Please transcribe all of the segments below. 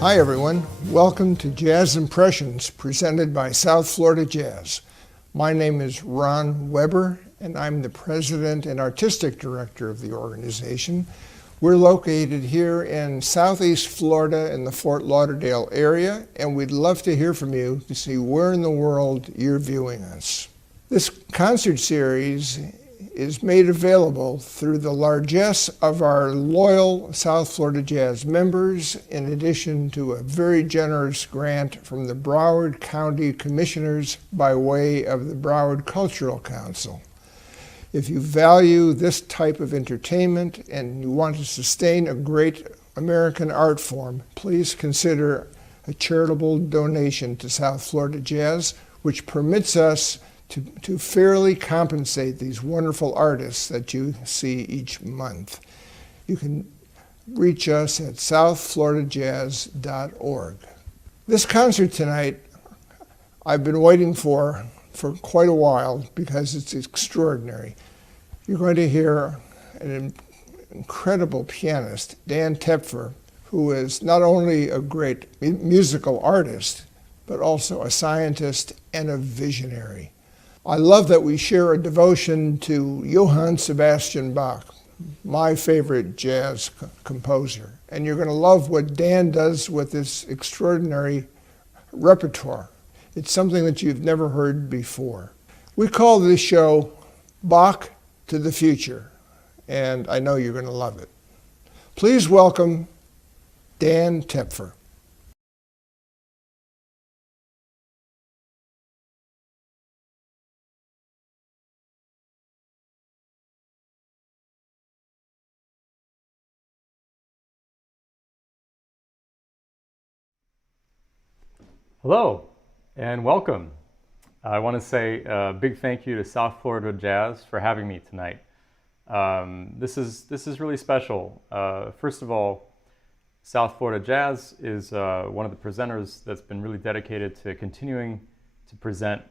Hi everyone, welcome to Jazz Impressions presented by South Florida Jazz. My name is Ron Weber and I'm the president and artistic director of the organization. We're located here in Southeast Florida in the Fort Lauderdale area, and we'd love to hear from you to see where in the world you're viewing us. This concert series is made available through the largesse of our loyal South Florida Jazz members, in addition to a very generous grant from the Broward County Commissioners by way of the Broward Cultural Council. If you value this type of entertainment and you want to sustain a great American art form, please consider a charitable donation to South Florida Jazz, which permits us to fairly compensate these wonderful artists that you see each month. You can reach us at southfloridajazz.org. This concert tonight I've been waiting for quite a while because it's extraordinary. You're going to hear an incredible pianist, Dan Tepfer, who is not only a great musical artist, but also a scientist and a visionary. I love that we share a devotion to Johann Sebastian Bach, my favorite jazz composer. And you're going to love what Dan does with this extraordinary repertoire. It's something that you've never heard before. We call this show Bach to the Future, and I know you're going to love it. Please welcome Dan Tepfer. Hello and welcome. I want to say a big thank you to South Florida Jazz for having me tonight. This is really special. First of all, South Florida Jazz is one of the presenters that's been really dedicated to continuing to present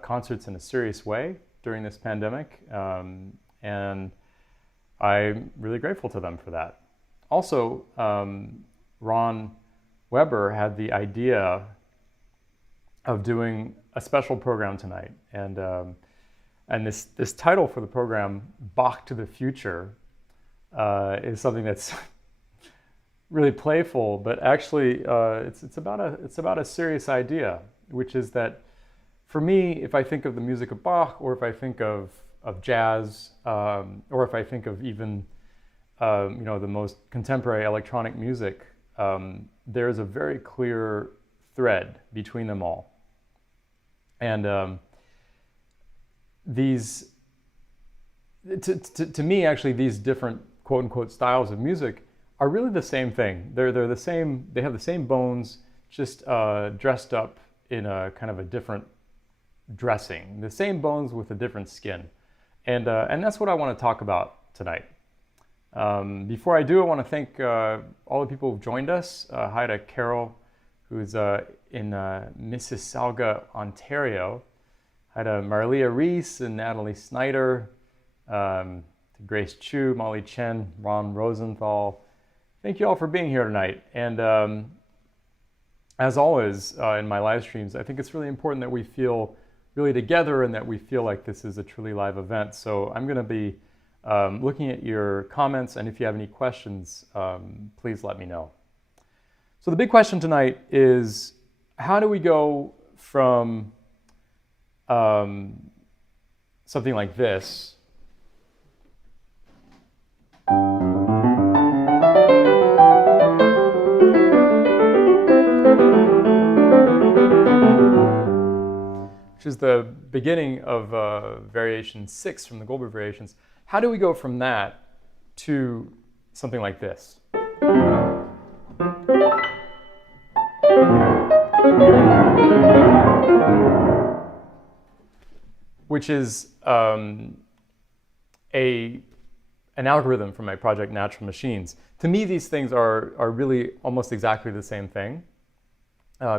concerts in a serious way during this pandemic, and I'm really grateful to them for that. Also, Ron Weber had the idea of doing a special program tonight, and this title for the program, Bach to the Future, is something that's really playful, but actually it's about a serious idea, which is that for me, if I think of the music of Bach, or if I think of jazz, or if I think of even the most contemporary electronic music, there is a very clear thread between them all. And to me, actually, these different quote-unquote styles of music are really the same thing. They're the same. They have the same bones, just dressed up in a kind of a different dressing. The same bones with a different skin, and that's what I want to talk about tonight. Before I do, I want to thank all the people who've joined us. Hi to Carol, who's in Mississauga, Ontario. Hi to Marlia Reese and Natalie Snyder, to Grace Chu, Molly Chen, Ron Rosenthal. Thank you all for being here tonight. And as always in my live streams, I think it's really important that we feel really together and that we feel like this is a truly live event. So I'm going to be looking at your comments, and if you have any questions, please let me know. So the big question tonight is, how do we go from something like this which is the beginning of Variation 6 from the Goldberg Variations. How do we go from that to something like this? Which is an algorithm from my project Natural Machines. To me, these things are really almost exactly the same thing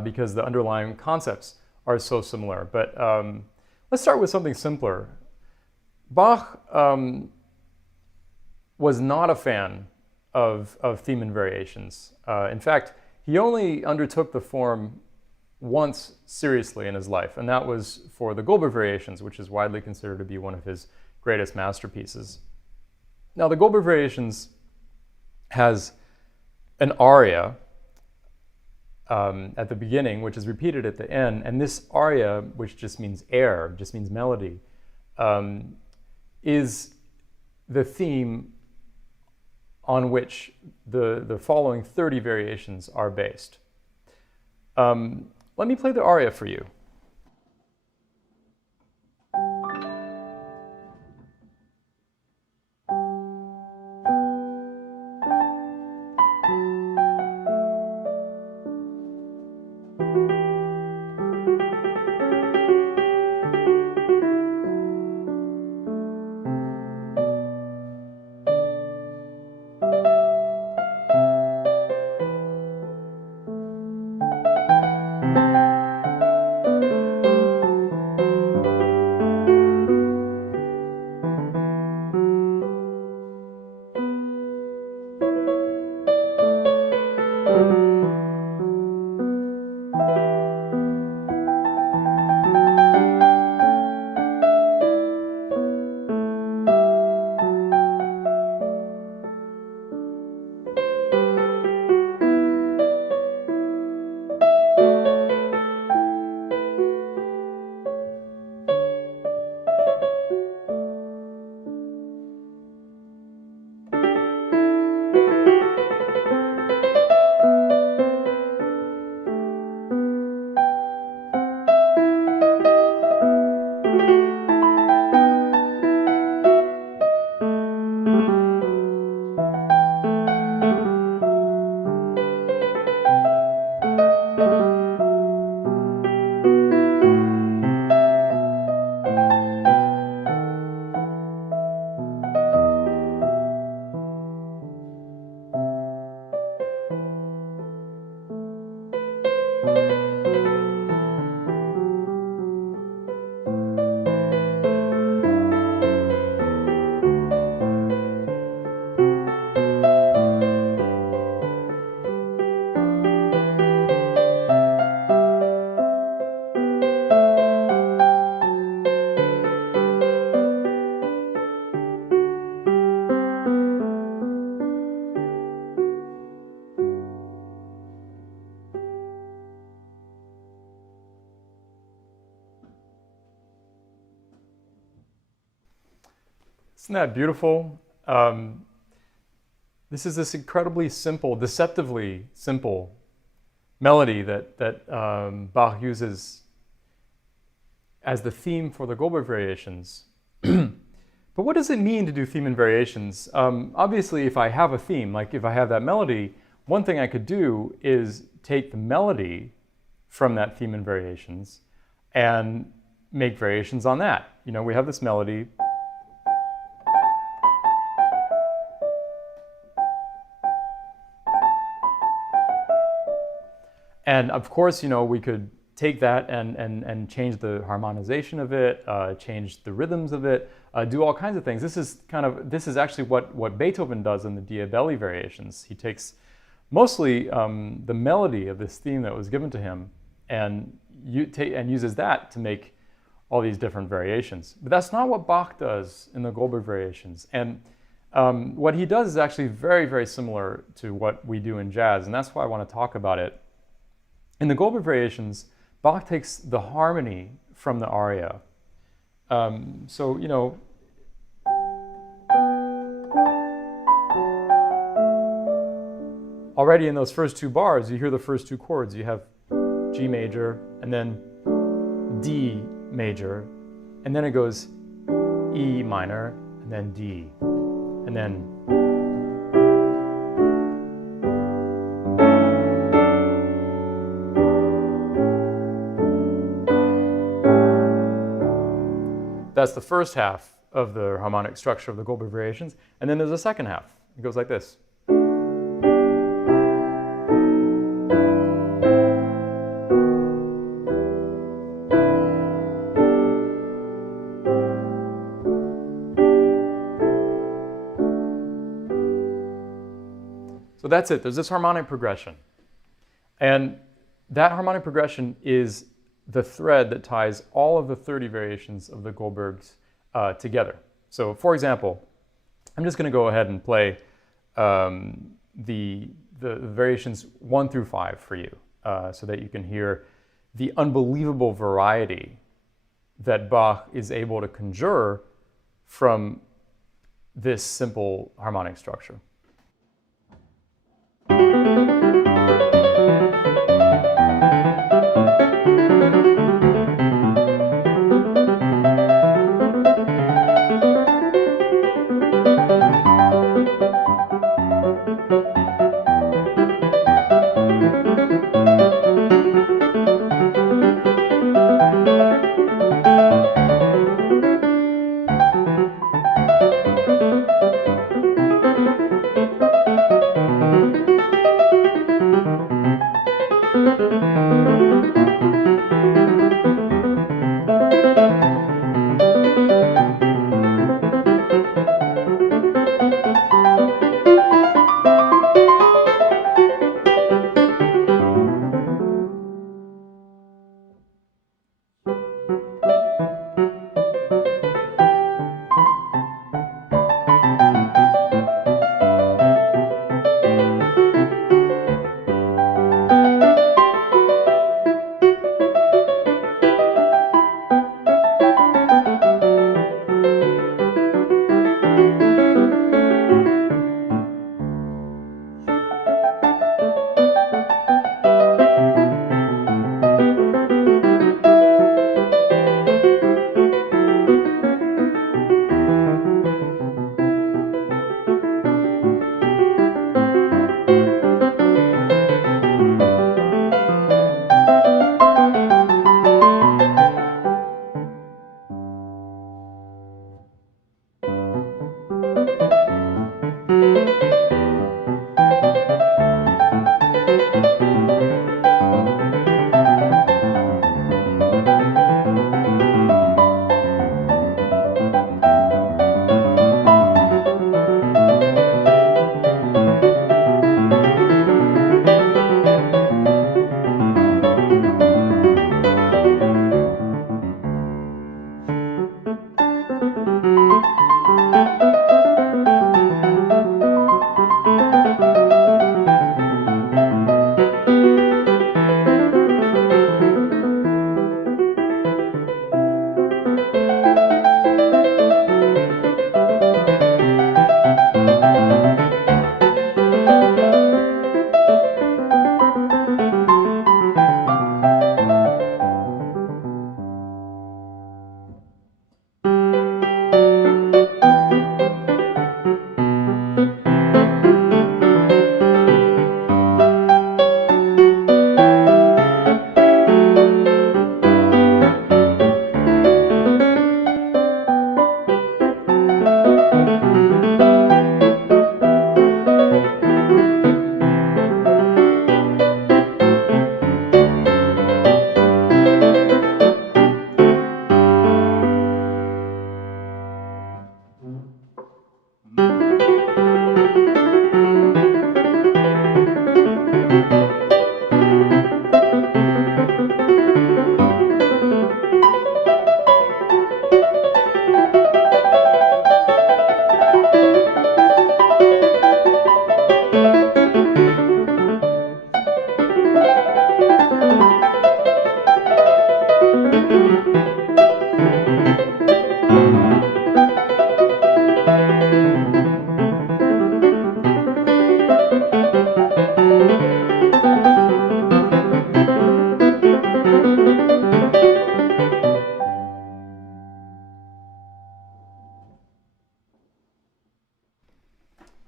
because the underlying concepts are so similar. But let's start with something simpler. Bach was not a fan of theme and variations. In fact, he only undertook the form once seriously in his life, and that was for the Goldberg Variations, which is widely considered to be one of his greatest masterpieces. Now, the Goldberg Variations has an aria at the beginning, which is repeated at the end, and this aria, which just means air, just means melody, is the theme on which the following 30 variations are based. Let me play the aria for you. Isn't that beautiful? This is this incredibly simple, deceptively simple melody that Bach uses as the theme for the Goldberg Variations. But what does it mean to do theme and variations? Obviously, if I have a theme, like if I have that melody, one thing I could do is take the melody from that theme and variations and make variations on that. You know, we have this melody. And of course, you know, we could take that and change the harmonization of it, change the rhythms of it, do all kinds of things. This is actually what Beethoven does in the Diabelli Variations. He takes mostly the melody of this theme that was given to him and uses that to make all these different variations. But that's not what Bach does in the Goldberg Variations. And what he does is actually very, very similar to what we do in jazz, and that's why I want to talk about it. In the Goldberg Variations, Bach takes the harmony from the aria. So, you know, already in those first two bars, you hear the first two chords. You have G major, and then D major, and then it goes E minor, and then D, and then that's the first half of the harmonic structure of the Goldberg Variations. And then there's a second half. It goes like this. So that's it. There's this harmonic progression. And that harmonic progression is the thread that ties all of the 30 variations of the Goldbergs together. So for example, I'm just going to go ahead and play the variations 1 through 5 for you so that you can hear the unbelievable variety that Bach is able to conjure from this simple harmonic structure.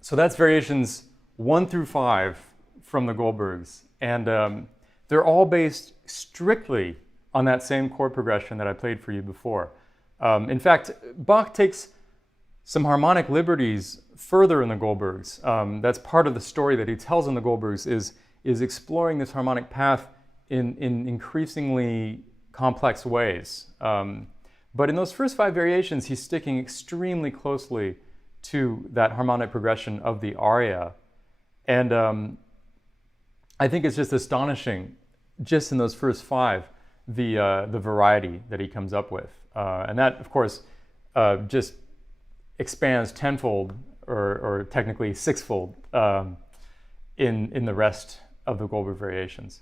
So that's variations 1 through 5 from the Goldbergs. And they're all based strictly on that same chord progression that I played for you before. In fact, Bach takes some harmonic liberties further in the Goldbergs. That's part of the story that he tells in the Goldbergs is exploring this harmonic path in increasingly complex ways. But in those first 5 variations, he's sticking extremely closely to that harmonic progression of the aria. And I think it's just astonishing, just in those first five, the variety that he comes up with. And that, of course, just expands tenfold, or technically sixfold, in the rest of the Goldberg Variations.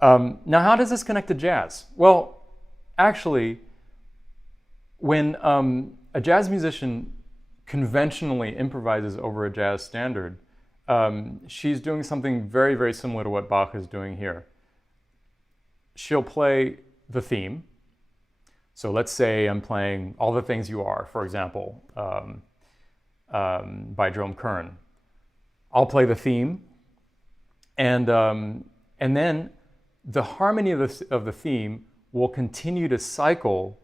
Now, how does this connect to jazz? Well, actually, when a jazz musician conventionally improvises over a jazz standard, she's doing something very, very similar to what Bach is doing here. She'll play the theme. So let's say I'm playing All the Things You Are, for example, by Jerome Kern. I'll play the theme, and then the harmony of the theme will continue to cycle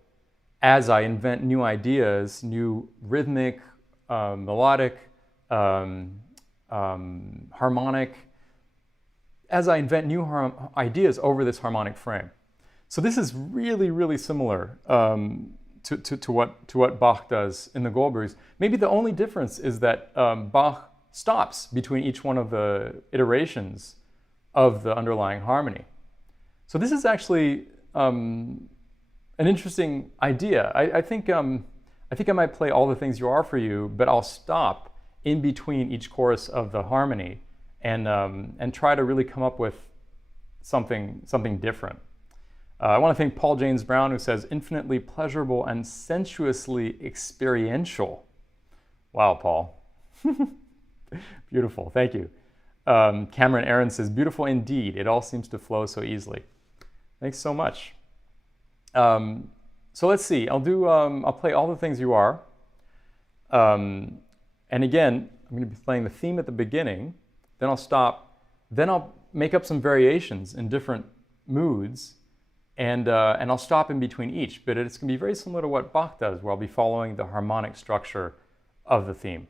as I invent new ideas, new rhythmic, melodic, harmonic, as I invent new ideas over this harmonic frame. So this is really, really similar to what Bach does in the Goldbergs. Maybe the only difference is that Bach stops between each one of the iterations of the underlying harmony. So this is actually an interesting idea. I think I might play All the Things You Are for You, but I'll stop in between each chorus of the harmony and try to really come up with something different. I want to thank Paul James Brown, who says, infinitely pleasurable and sensuously experiential. Wow, Paul. Beautiful, thank you. Cameron Aaron says, beautiful indeed. It all seems to flow so easily. Thanks so much. So let's see, I'll play All the Things You Are. And again, I'm going to be playing the theme at the beginning, then I'll stop, then I'll make up some variations in different moods, and I'll stop in between each, but it's going to be very similar to what Bach does, where I'll be following the harmonic structure of the theme.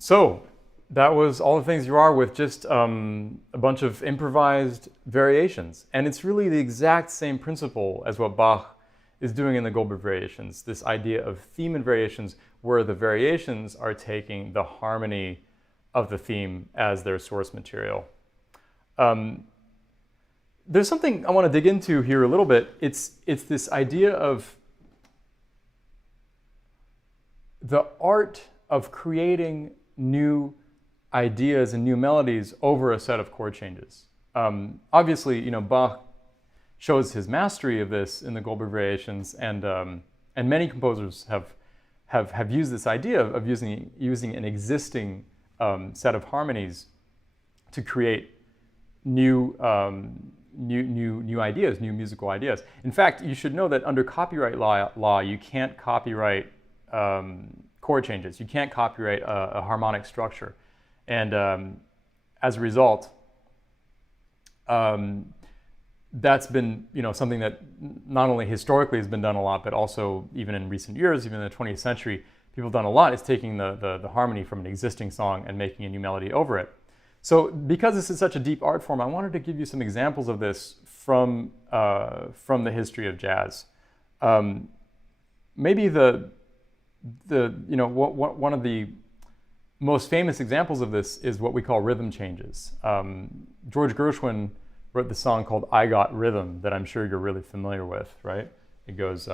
So that was all the things you are with just a bunch of improvised variations. And it's really the exact same principle as what Bach is doing in the Goldberg Variations, this idea of theme and variations where the variations are taking the harmony of the theme as their source material. There's something I want to dig into here a little bit. It's this idea of the art of creating new ideas and new melodies over a set of chord changes. Obviously, you know, Bach shows his mastery of this in the Goldberg Variations, and many composers have used this idea of using an existing set of harmonies to create new ideas, new musical ideas. In fact, you should know that under copyright law, you can't copyright chord changes. You can't copyright a harmonic structure. And as a result, that's been, you know, something that not only historically has been done a lot, but also even in recent years, even in the 20th century, people have done a lot, is taking the harmony from an existing song and making a new melody over it. So because this is such a deep art form, I wanted to give you some examples of this from the history of jazz. Maybe one of the most famous examples of this is what we call rhythm changes. George Gershwin wrote the song called "I Got Rhythm" that I'm sure you're really familiar with, right? It goes.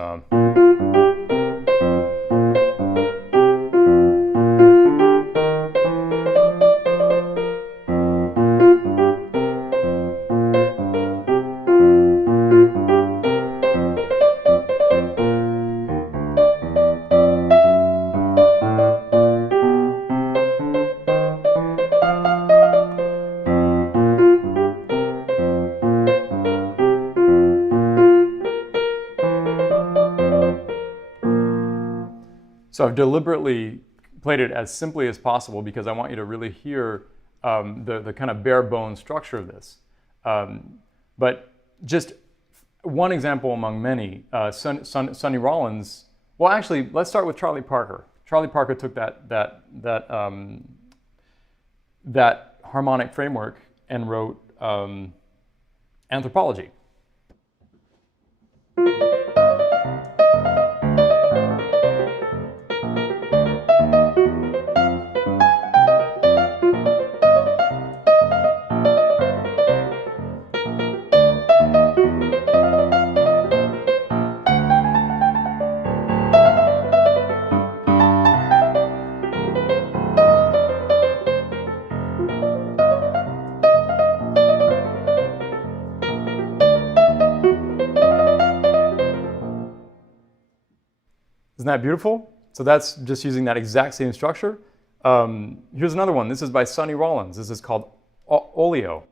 So I've deliberately played it as simply as possible because I want you to really hear the kind of bare bone structure of this. But just one example among many, Sonny Rollins. Well, actually, let's start with Charlie Parker. Charlie Parker took that harmonic framework and wrote Anthropology. Isn't that beautiful? So that's just using that exact same structure. Here's another one. This is by Sonny Rollins. This is called Olio.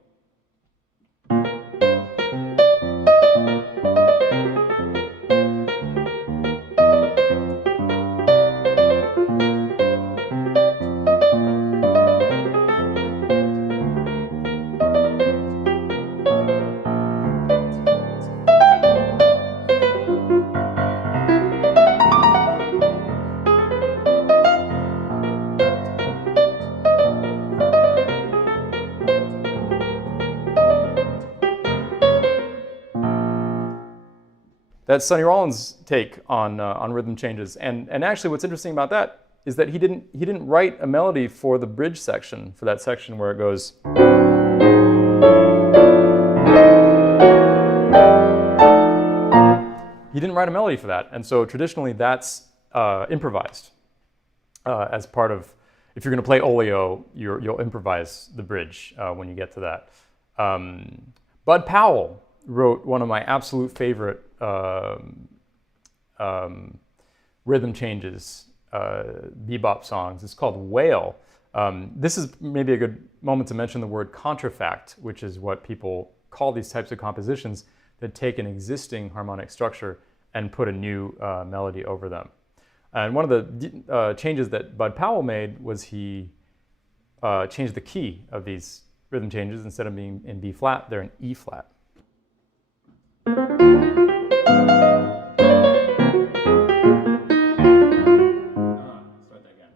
That's Sonny Rollins' take on rhythm changes, and actually, what's interesting about that is that he didn't write a melody for the bridge section, for that section where it goes. He didn't write a melody for that, and so traditionally that's improvised as part of. If you're going to play Olio, you'll improvise the bridge when you get to that. Bud Powell wrote one of my absolute favorite rhythm changes, bebop songs. It's called Whale. This is maybe a good moment to mention the word contrafact, which is what people call these types of compositions that take an existing harmonic structure and put a new melody over them. And one of the changes that Bud Powell made was he changed the key of these rhythm changes. Instead of being in B flat, they're in E flat. Start that again.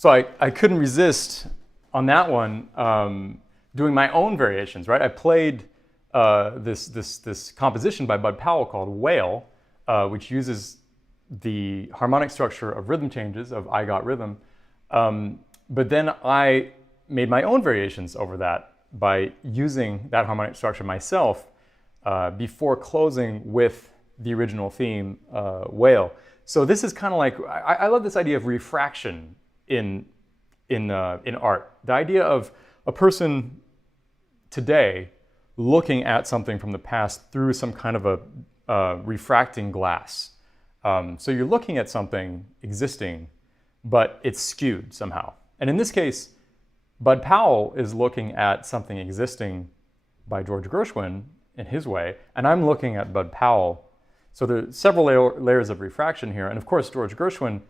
So I couldn't resist on that one doing my own variations, right? I played this composition by Bud Powell called Whale, which uses the harmonic structure of rhythm changes, of I Got Rhythm. But then I made my own variations over that by using that harmonic structure myself before closing with the original theme, Whale. So this is kind of like, I love this idea of refraction in art. The idea of a person today looking at something from the past through some kind of a refracting glass. So you're looking at something existing, but it's skewed somehow. And in this case, Bud Powell is looking at something existing by George Gershwin in his way, and I'm looking at Bud Powell. So there's several layers of refraction here. And of course, George Gershwin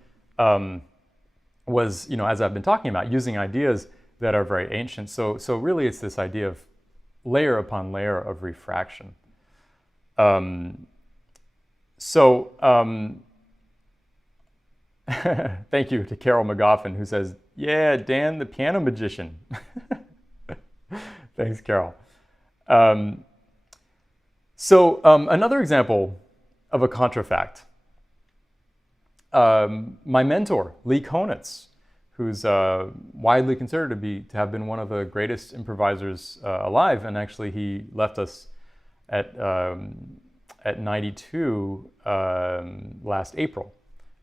was, as I've been talking about, using ideas that are very ancient. So really it's this idea of layer upon layer of refraction. Thank you to Carol McGoffin, who says, yeah, Dan, the piano magician. Thanks, Carol. Another example of a contrafact. My mentor, Lee Konitz, who's widely considered to have been one of the greatest improvisers alive, and actually he left us at 92 last April,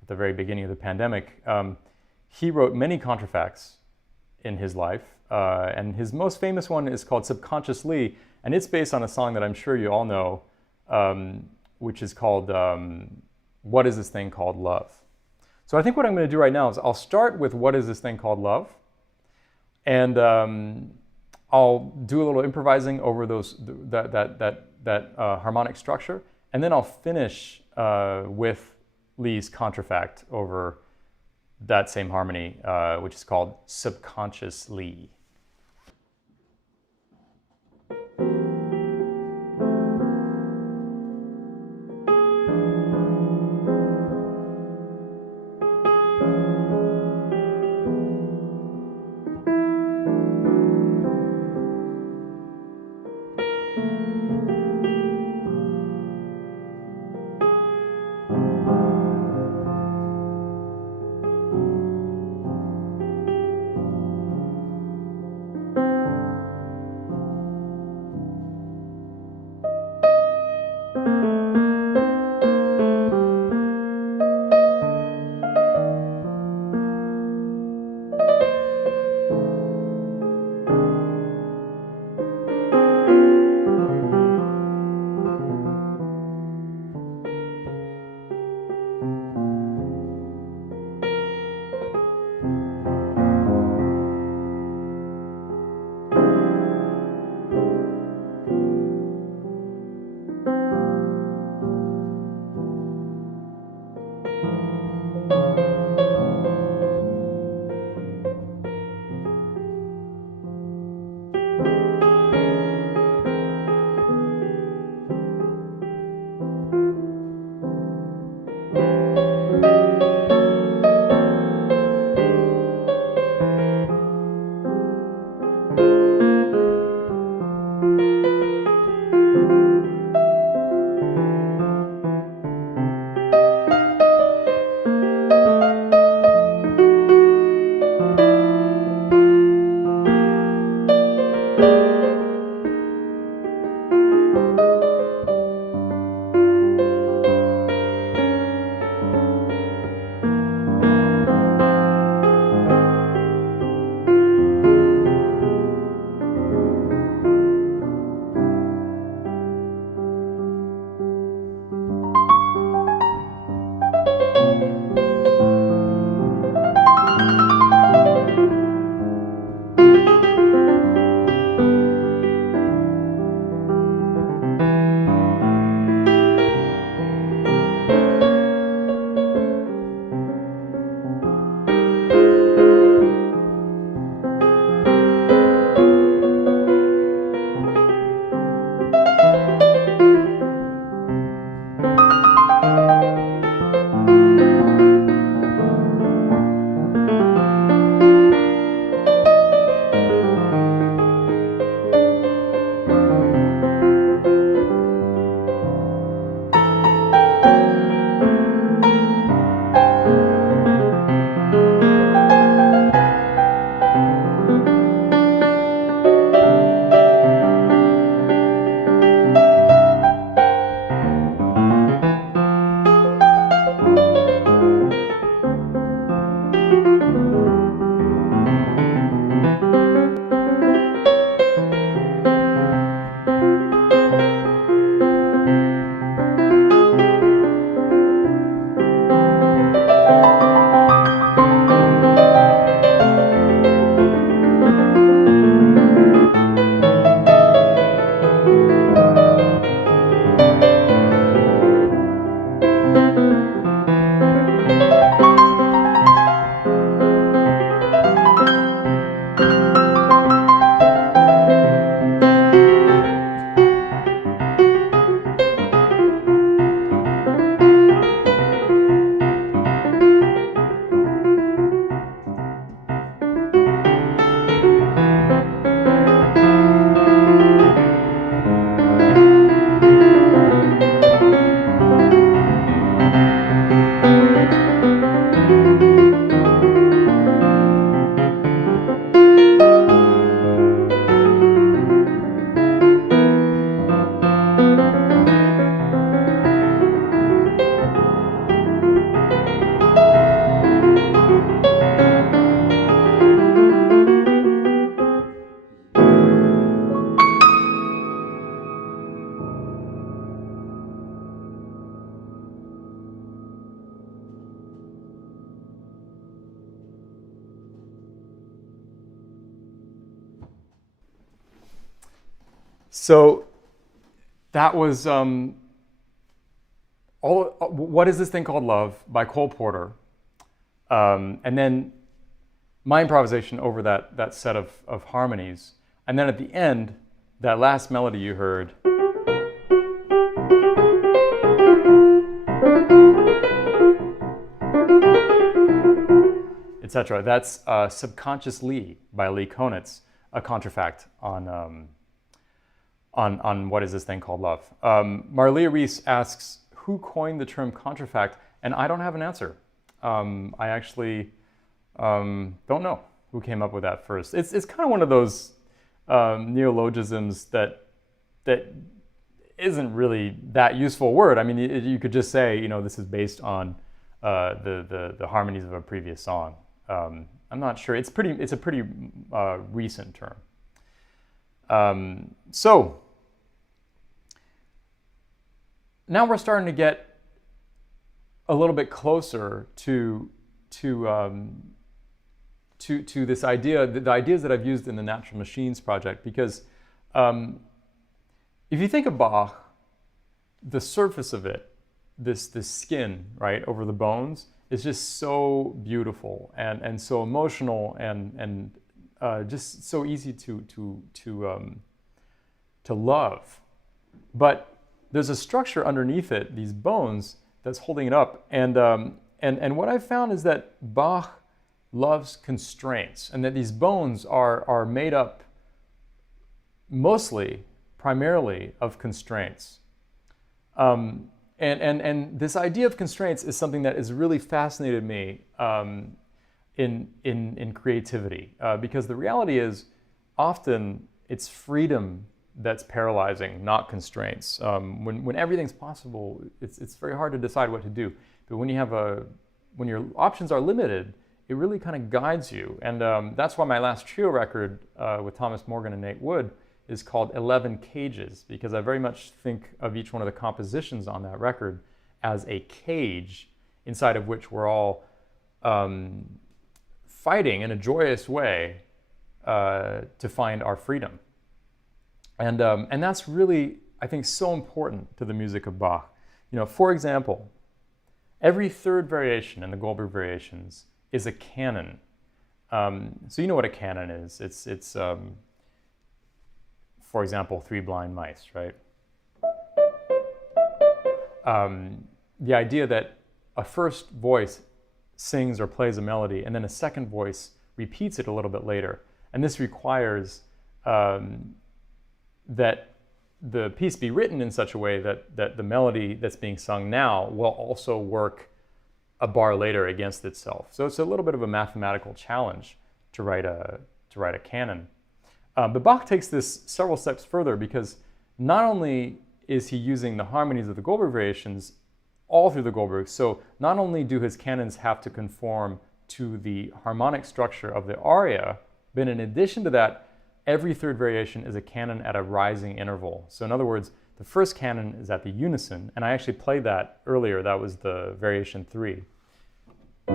at the very beginning of the pandemic. He wrote many contrafacts in his life, and his most famous one is called Subconsciously, and it's based on a song that I'm sure you all know, which is called What Is This Thing Called Love? So I think what I'm going to do right now is I'll start with What Is This Thing Called Love? And I'll do a little improvising over that harmonic structure, and then I'll finish with Lee's contrafact over that same harmony, which is called Subconsciously. So that was What Is This Thing Called Love by Cole Porter. And then my improvisation over that set of harmonies. And then at the end, that last melody you heard, etc. That's Subconsciously by Lee Konitz, a contrafact on What Is This Thing Called Love. Marlia Reese asks, who coined the term contrafact? And I don't have an answer. I actually don't know who came up with that first. It's kind of one of those neologisms that isn't really that useful word. I mean, you could just say, this is based on the harmonies of a previous song. I'm not sure. It's a pretty recent term. So now we're starting to get a little bit closer to this idea, the ideas that I've used in the Natural Machines project, because if you think of Bach, the surface of it, this skin, right, over the bones, is just so beautiful and so emotional and just so easy to love. But there's a structure underneath it, these bones, that's holding it up. And what I've found is that Bach loves constraints, and that these bones are made up primarily of constraints. And this idea of constraints is something that has really fascinated me in creativity, because the reality is often it's freedom that's paralyzing, not constraints. When everything's possible, it's very hard to decide what to do. But when your options are limited, it really kind of guides you. And that's why my last trio record with Thomas Morgan and Nate Wood is called 11 Cages, because I very much think of each one of the compositions on that record as a cage inside of which we're all fighting in a joyous way to find our freedom. And that's really, I think, so important to the music of Bach. For example, every third variation in the Goldberg Variations is a canon. So you know what a canon is. It's for example, Three Blind Mice, right? The idea that a first voice sings or plays a melody, and then a second voice repeats it a little bit later. And this requires that the piece be written in such a way that the melody that's being sung now will also work a bar later against itself. So it's a little bit of a mathematical challenge to write a canon. But Bach takes this several steps further, because not only is he using the harmonies of the Goldberg Variations all through the Goldberg, so not only do his canons have to conform to the harmonic structure of the aria, but in addition to that, every third variation is a canon at a rising interval. So in other words, the first canon is at the unison, and I actually played that earlier. That was the variation 3. You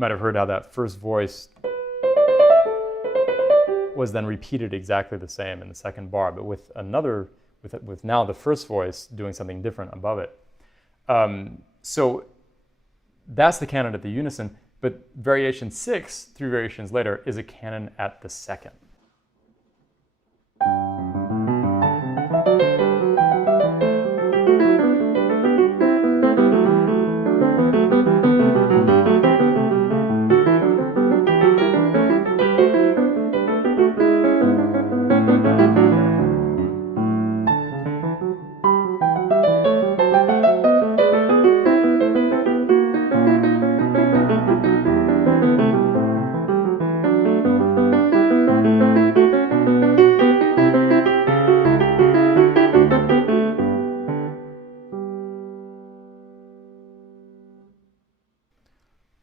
might have heard how that first voice was then repeated exactly the same in the second bar, but with now the first voice doing something different above it. So that's the canon at the unison, but variation 6, 3 variations later, is a canon at the second.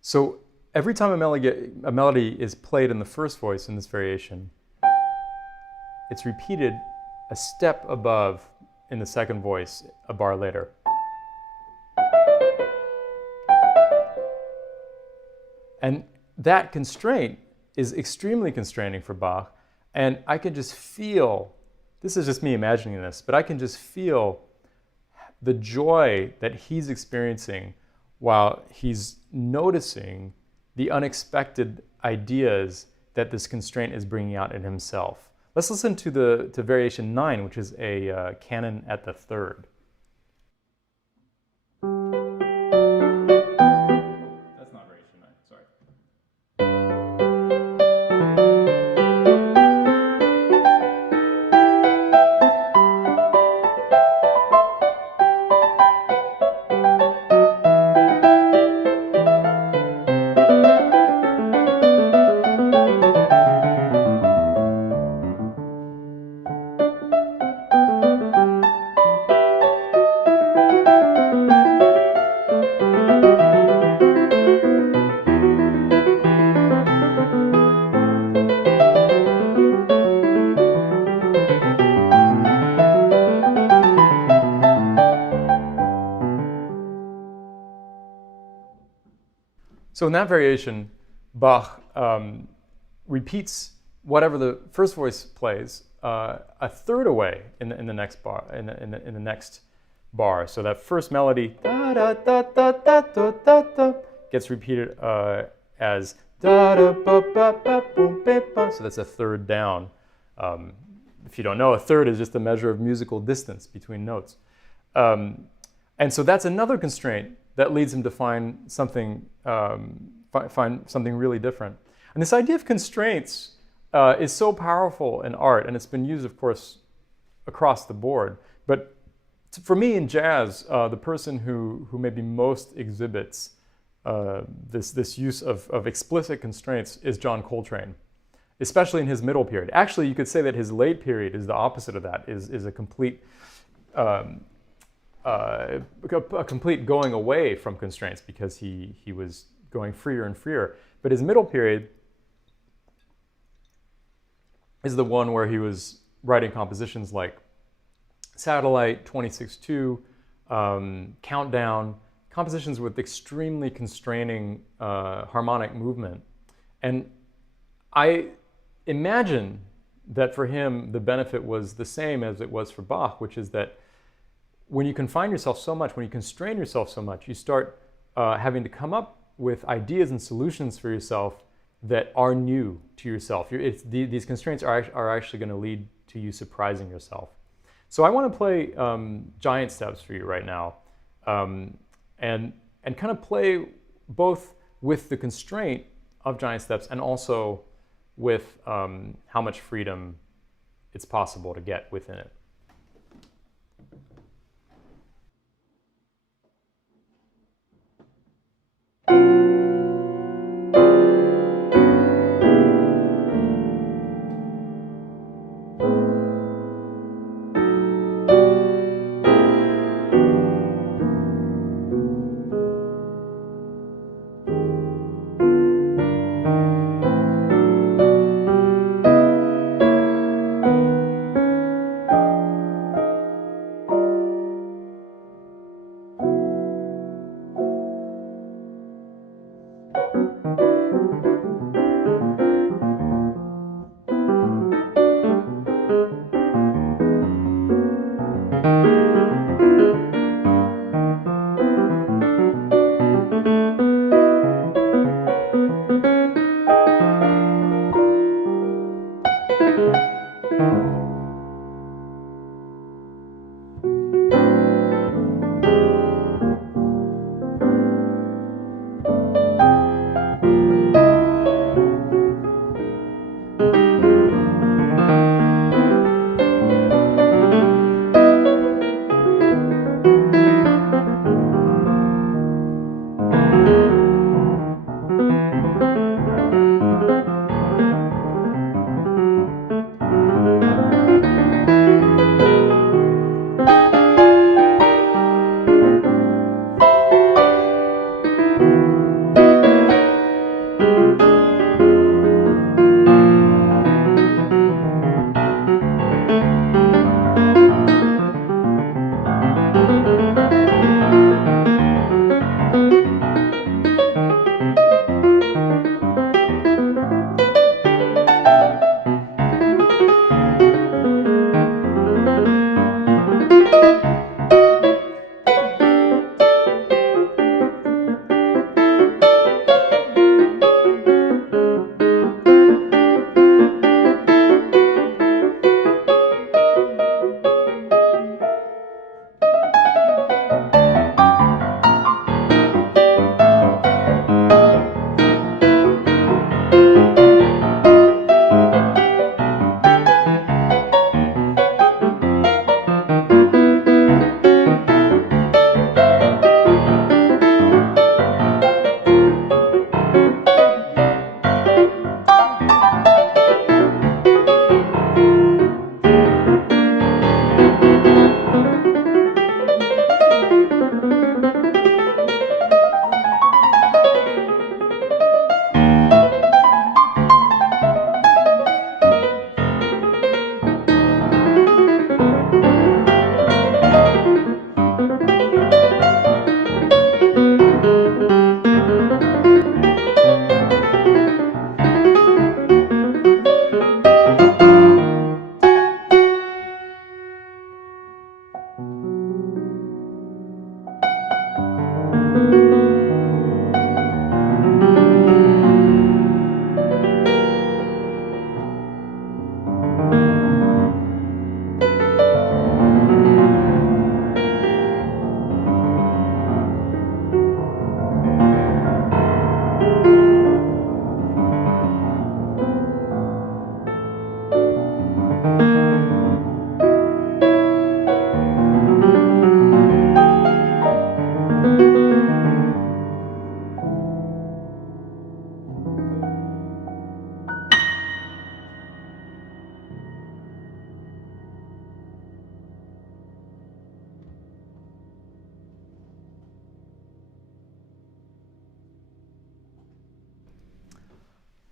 So every time a melody is played in the first voice in this variation, it's repeated a step above in the second voice a bar later. And that constraint is extremely constraining for Bach, and I can just feel, this is just me imagining this, but I can just feel the joy that he's experiencing while he's noticing the unexpected ideas that this constraint is bringing out in himself. Let's listen to Variation 9, which is a canon at the third. That's not Variation 9, sorry. So in that variation, Bach repeats whatever the first voice plays a third away in the next bar. In the next bar, so that first melody da, da, da, da, da, da, da, da, gets repeated as da da ba ba ba boom ba ba. So that's a third down. If you don't know, a third is just a measure of musical distance between notes, and so that's another constraint that leads him to find something really different. And this idea of constraints is so powerful in art, and it's been used, of course, across the board. But for me in jazz, the person who maybe most exhibits this use of explicit constraints is John Coltrane, especially in his middle period. Actually, you could say that his late period is the opposite of that, is a complete complete going away from constraints, because he was going freer and freer. But his middle period is the one where he was writing compositions like Satellite, 26-2, Countdown, compositions with extremely constraining harmonic movement. And I imagine that for him, the benefit was the same as it was for Bach, which is that when you confine yourself so much, when you constrain yourself so much, you start having to come up with ideas and solutions for yourself that are new to yourself. These constraints are actually going to lead to you surprising yourself. So I want to play giant steps for you right now, and kind of play both with the constraint of giant steps and also with how much freedom it's possible to get within it.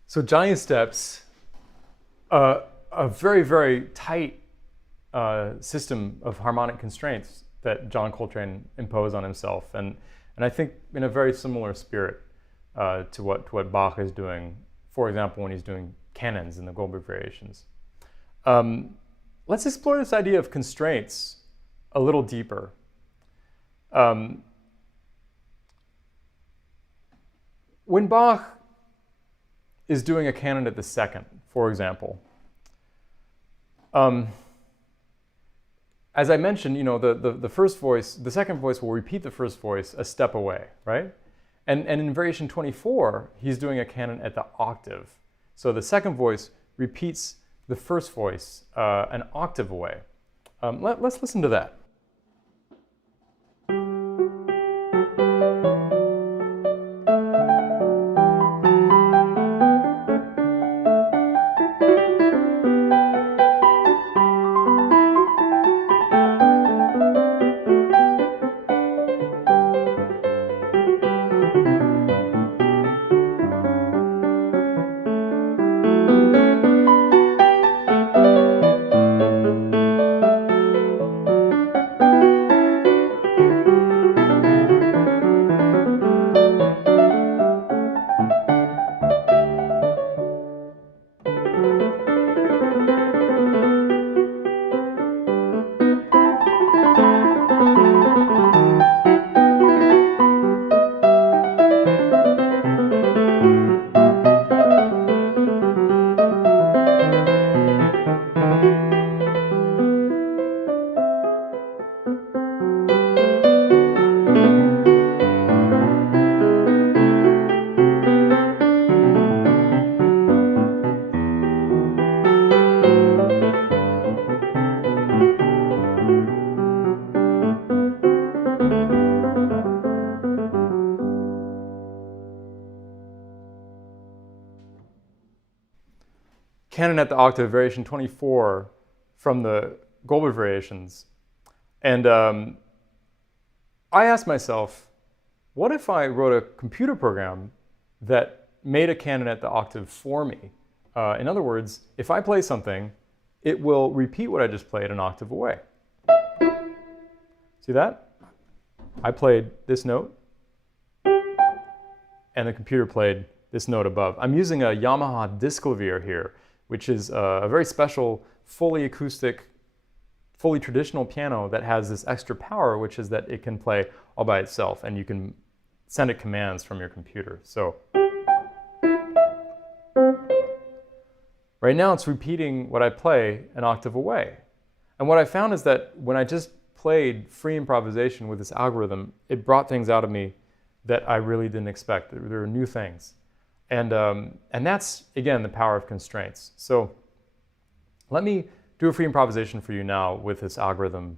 So Johnny Steps, a very, very tight system of harmonic constraints that John Coltrane imposed on himself, and I think in a very similar spirit to what Bach is doing, for example, when he's doing canons in the Goldberg Variations. Let's explore this idea of constraints a little deeper. When Bach is doing a canon at the second, for example, as I mentioned, you know, the first voice, the second voice will repeat the first voice a step away, right? And in Variation 24, he's doing a canon at the octave. So the second voice repeats the first voice an octave away. Let's listen to that. Canon at the octave, Variation 24 from the Goldberg Variations. And I asked myself, what if I wrote a computer program that made a canon at the octave for me? In other words, if I play something, it will repeat what I just played an octave away. See that? I played this note, and the computer played this note above. I'm using a Yamaha Disklavier here, which is a very special, fully acoustic, fully traditional piano that has this extra power, which is that it can play all by itself, and you can send it commands from your computer. So right now it's repeating what I play an octave away. And what I found is that when I just played free improvisation with this algorithm, it brought things out of me that I really didn't expect. There were new things. And that's, again, the power of constraints. So let me do a free improvisation for you now with this algorithm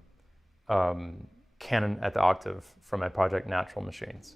canon at the octave from my project Natural Machines.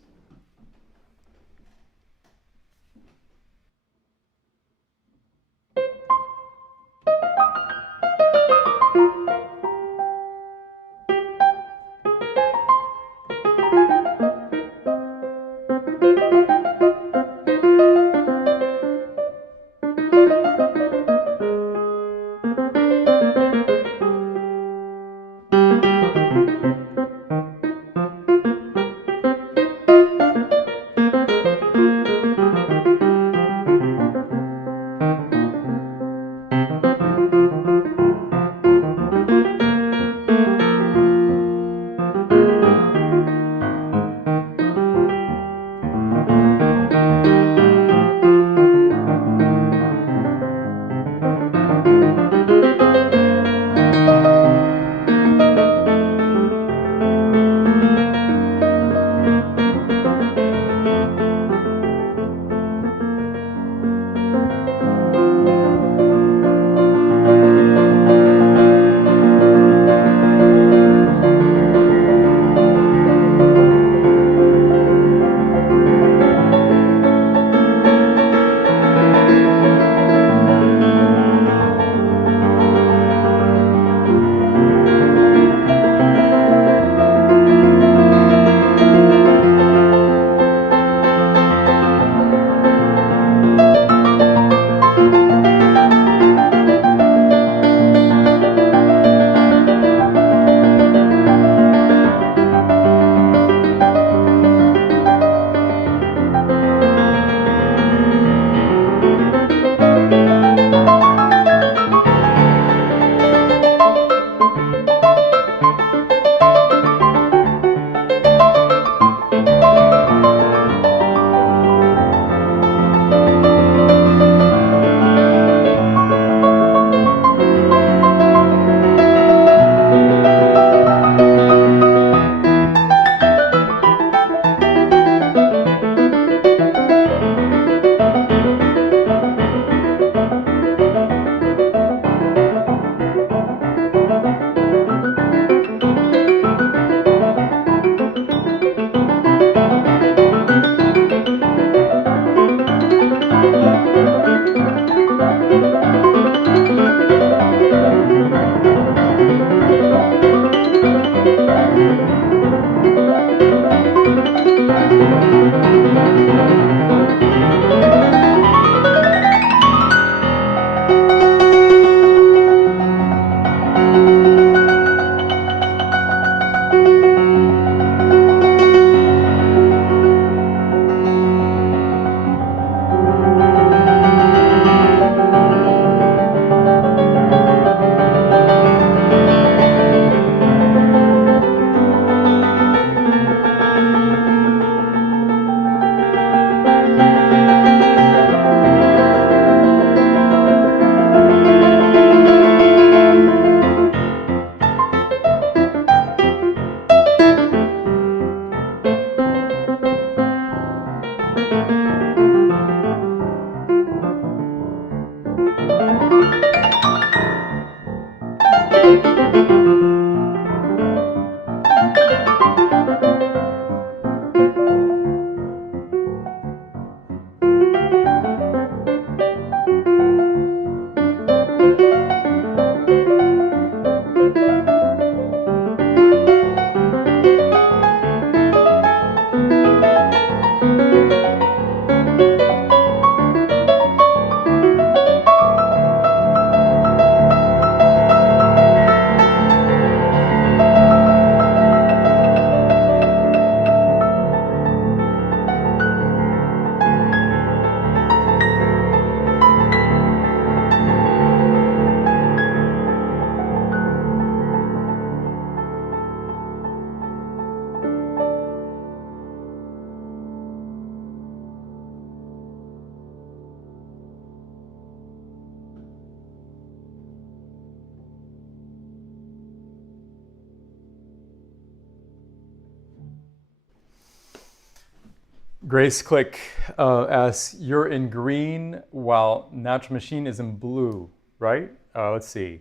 Grace Click asks, you're in green while Natural Machine is in blue, right? Let's see.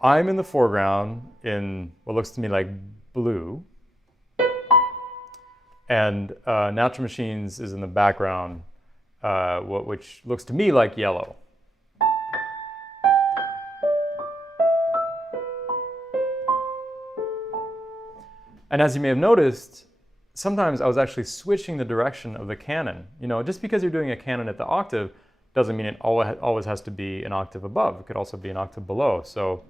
I'm in the foreground in what looks to me like blue. And Natural Machines is in the background, which looks to me like yellow. And as you may have noticed, sometimes I was actually switching the direction of the canon. You know, just because you're doing a canon at the octave doesn't mean it always has to be an octave above. It could also be an octave below. So,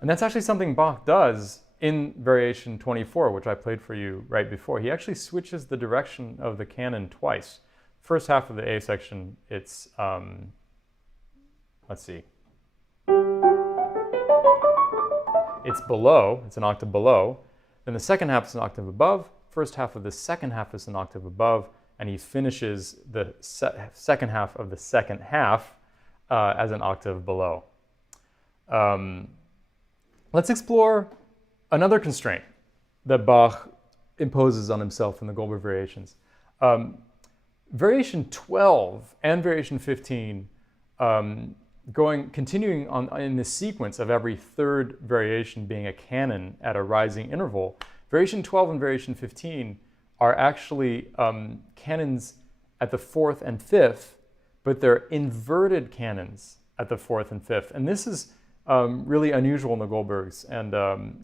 and that's actually something Bach does in Variation 24, which I played for you right before. He actually switches the direction of the canon twice. First half of the A section, it's, let's see. It's below, it's an octave below. Then the second half is an octave above. First half of the second half is an octave above. And he finishes the second half of the second half as an octave below. Let's explore another constraint that Bach imposes on himself in the Goldberg Variations. Variation 12 and Variation 15 continuing on in the sequence of every third variation being a canon at a rising interval, Variation 12 and Variation 15 are actually canons at the fourth and fifth, but they're inverted canons at the fourth and fifth. And this is really unusual in the Goldbergs and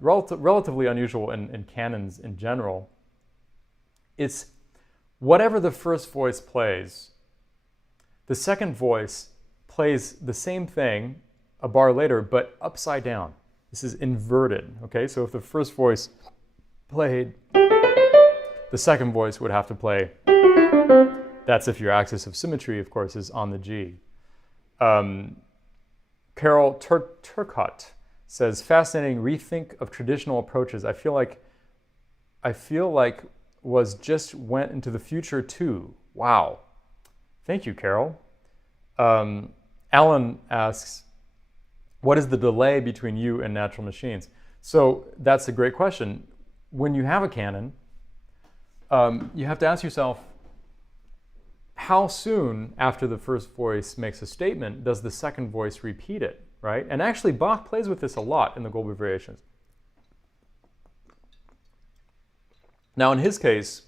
relatively unusual in canons in general. It's whatever the first voice plays, the second voice plays the same thing a bar later, but upside down. This is inverted, okay? So if the first voice played, the second voice would have to play. That's if your axis of symmetry, of course, is on the G. Carol Turcott says, fascinating rethink of traditional approaches. I feel like was just went into the future too. Wow. Thank you, Carol. Alan asks, what is the delay between you and Natural Machines? So that's a great question. When you have a canon, you have to ask yourself, how soon after the first voice makes a statement does the second voice repeat it, right? And actually Bach plays with this a lot in the Goldberg Variations. Now in his case,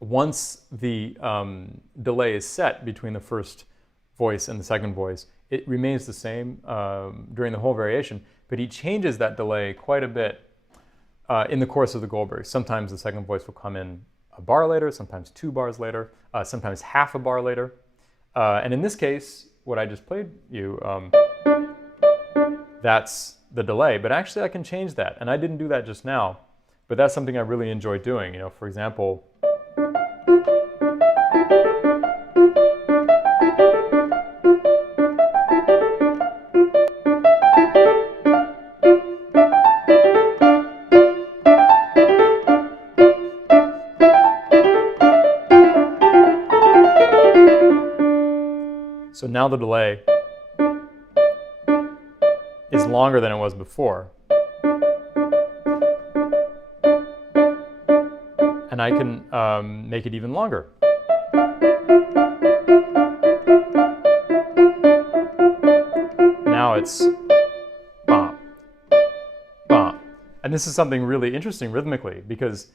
once the delay is set between the first voice and the second voice, it remains the same during the whole variation, but he changes that delay quite a bit in the course of the Goldberg. Sometimes the second voice will come in a bar later, sometimes 2 bars later, sometimes half a bar later. And in this case, what I just played you, that's the delay. But actually I can change that, and I didn't do that just now, but that's something I really enjoy doing. You know, for example, so now the delay is longer than it was before. And I can make it even longer. Now it's bam, bam. And this is something really interesting rhythmically because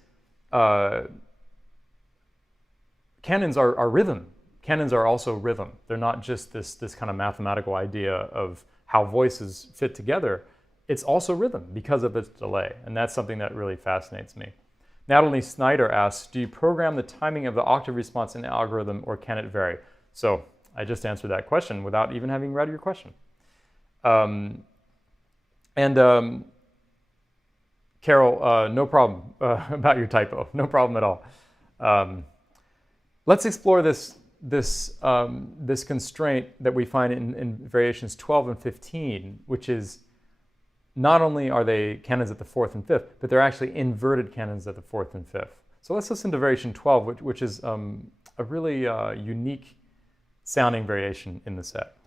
canons are rhythm. Canons are also rhythm. They're not just this kind of mathematical idea of how voices fit together. It's also rhythm because of its delay. And that's something that really fascinates me. Natalie Snyder asks, do you program the timing of the octave response in the algorithm or can it vary? So I just answered that question without even having read your question. Carol, no problem about your typo. No problem at all. Let's explore this constraint that we find in variations 12 and 15, which is not only are they canons at the fourth and fifth, but they're actually inverted canons at the fourth and fifth. So let's listen to variation 12, which is a really unique sounding variation in the set.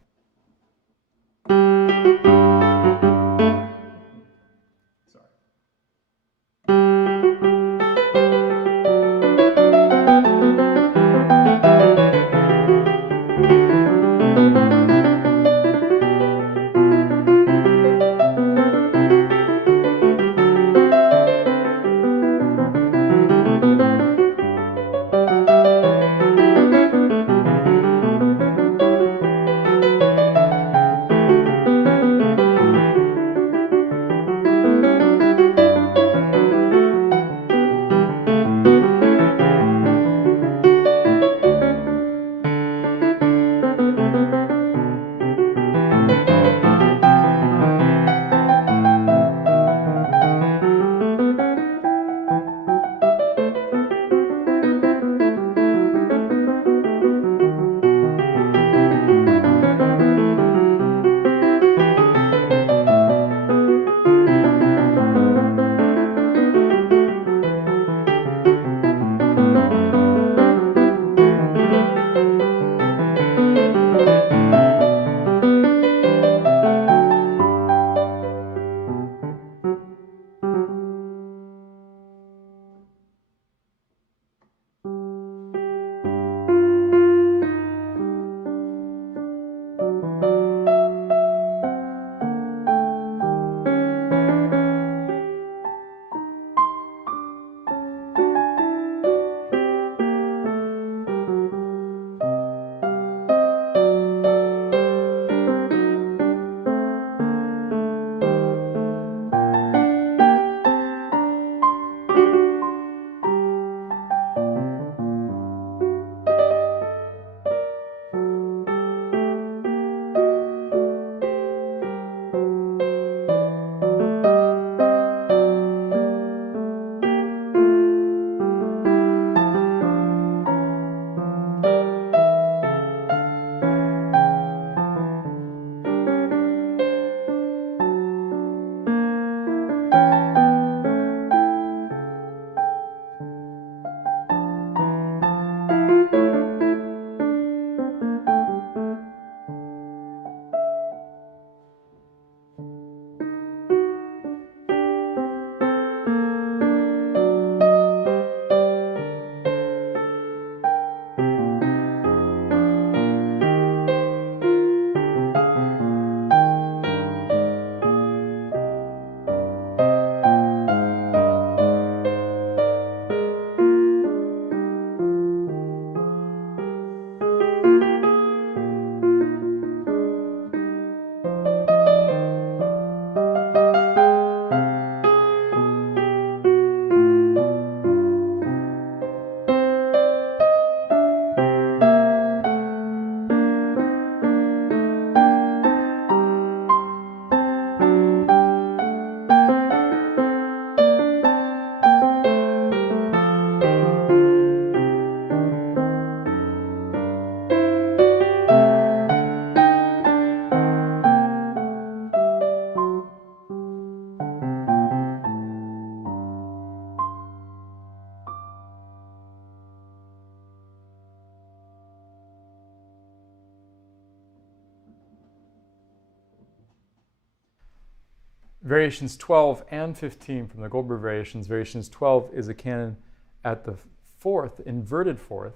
Variations 12 and 15 from the Goldberg Variations. Variations 12 is a canon at the fourth, inverted fourth.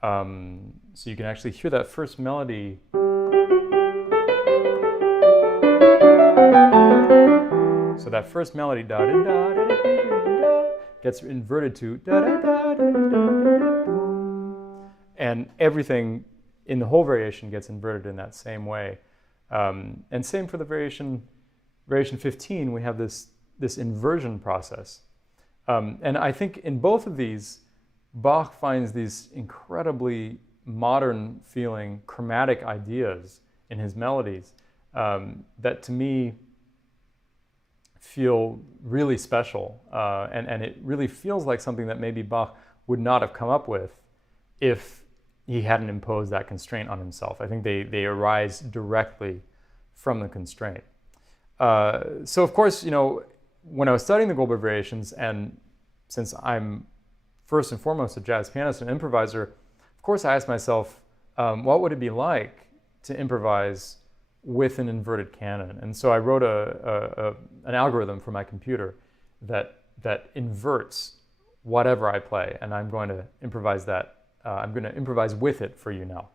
So you can actually hear that first melody. So that first melody da, da, da, da, da, da, gets inverted to da, da, da, da, da, da, and everything in the whole variation gets inverted in that same way. And same for the variation 15, we have this inversion process. And I think in both of these, Bach finds these incredibly modern feeling chromatic ideas in his melodies that to me feel really special. And it really feels like something that maybe Bach would not have come up with if he hadn't imposed that constraint on himself. I think they arise directly from the constraint. So of course, you know, when I was studying the Goldberg Variations, and since I'm first and foremost a jazz pianist and improviser, of course I asked myself, what would it be like to improvise with an inverted canon? And so I wrote an algorithm for my computer that inverts whatever I play, and I'm going to improvise that. I'm going to improvise with it for you now.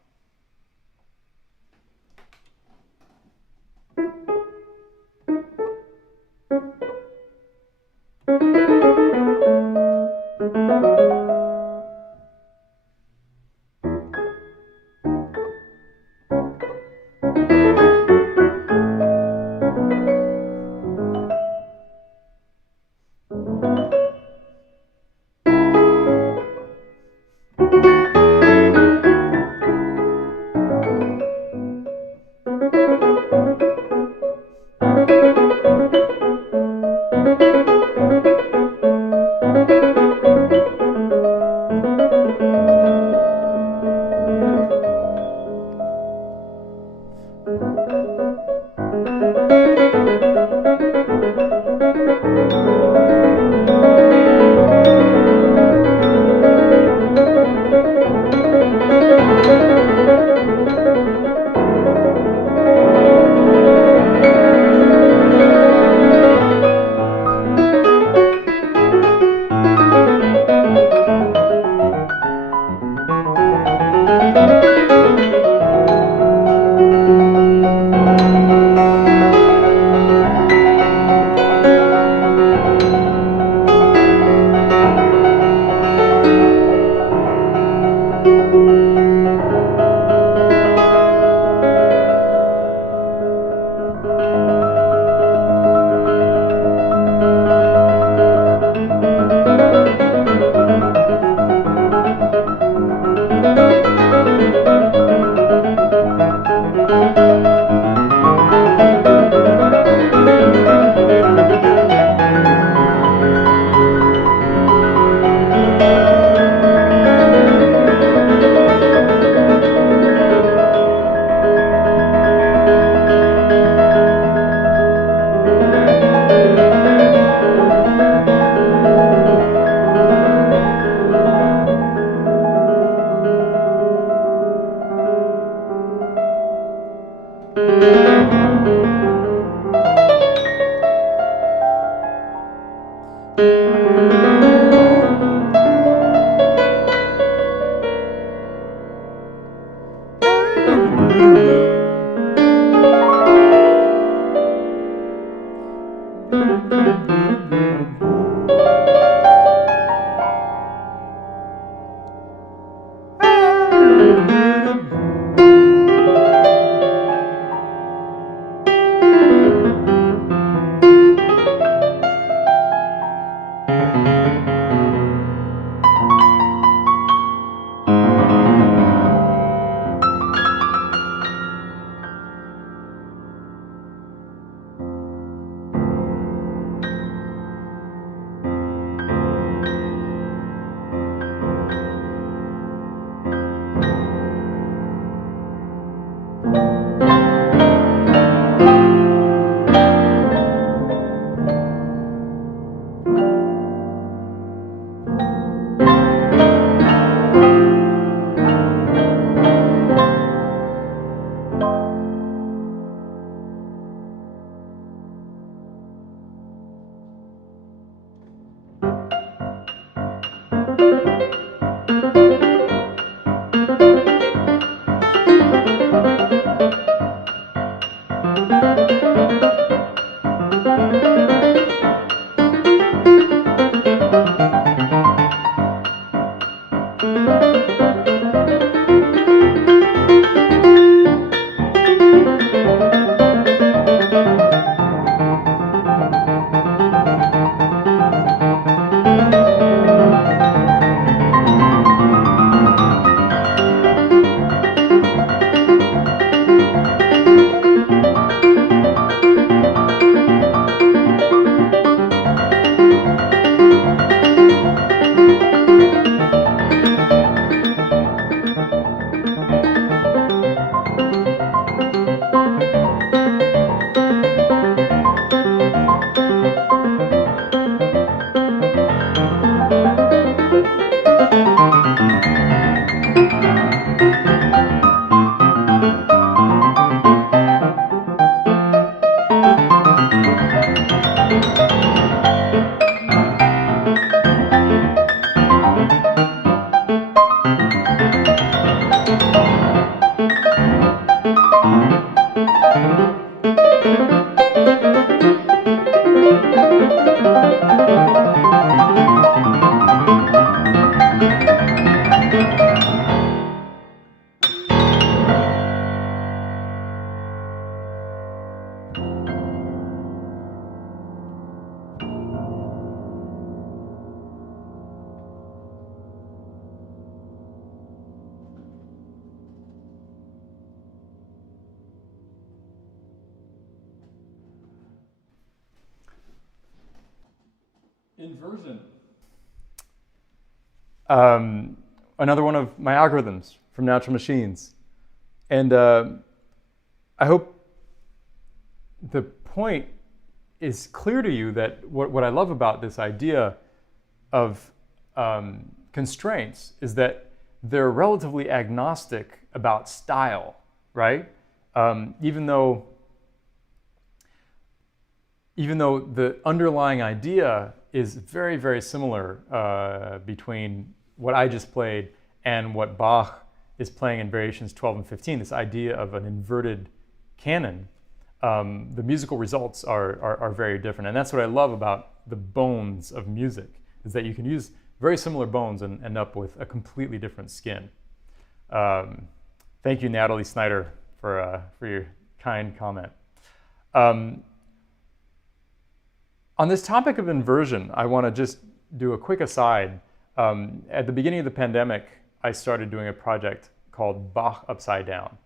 Inversion. Another one of my algorithms from Natural Machines. And I hope the point is clear to you that what I love about this idea of constraints is that they're relatively agnostic about style, right? Even though the underlying idea is very, very similar between what I just played and what Bach is playing in Variations 12 and 15, this idea of an inverted canon, the musical results are very different. And that's what I love about the bones of music, is that you can use very similar bones and end up with a completely different skin. Thank you, Natalie Snyder, for your kind comment. On this topic of inversion, I want to just do a quick aside. At the beginning of the pandemic, I started doing a project called Bach Upside Down.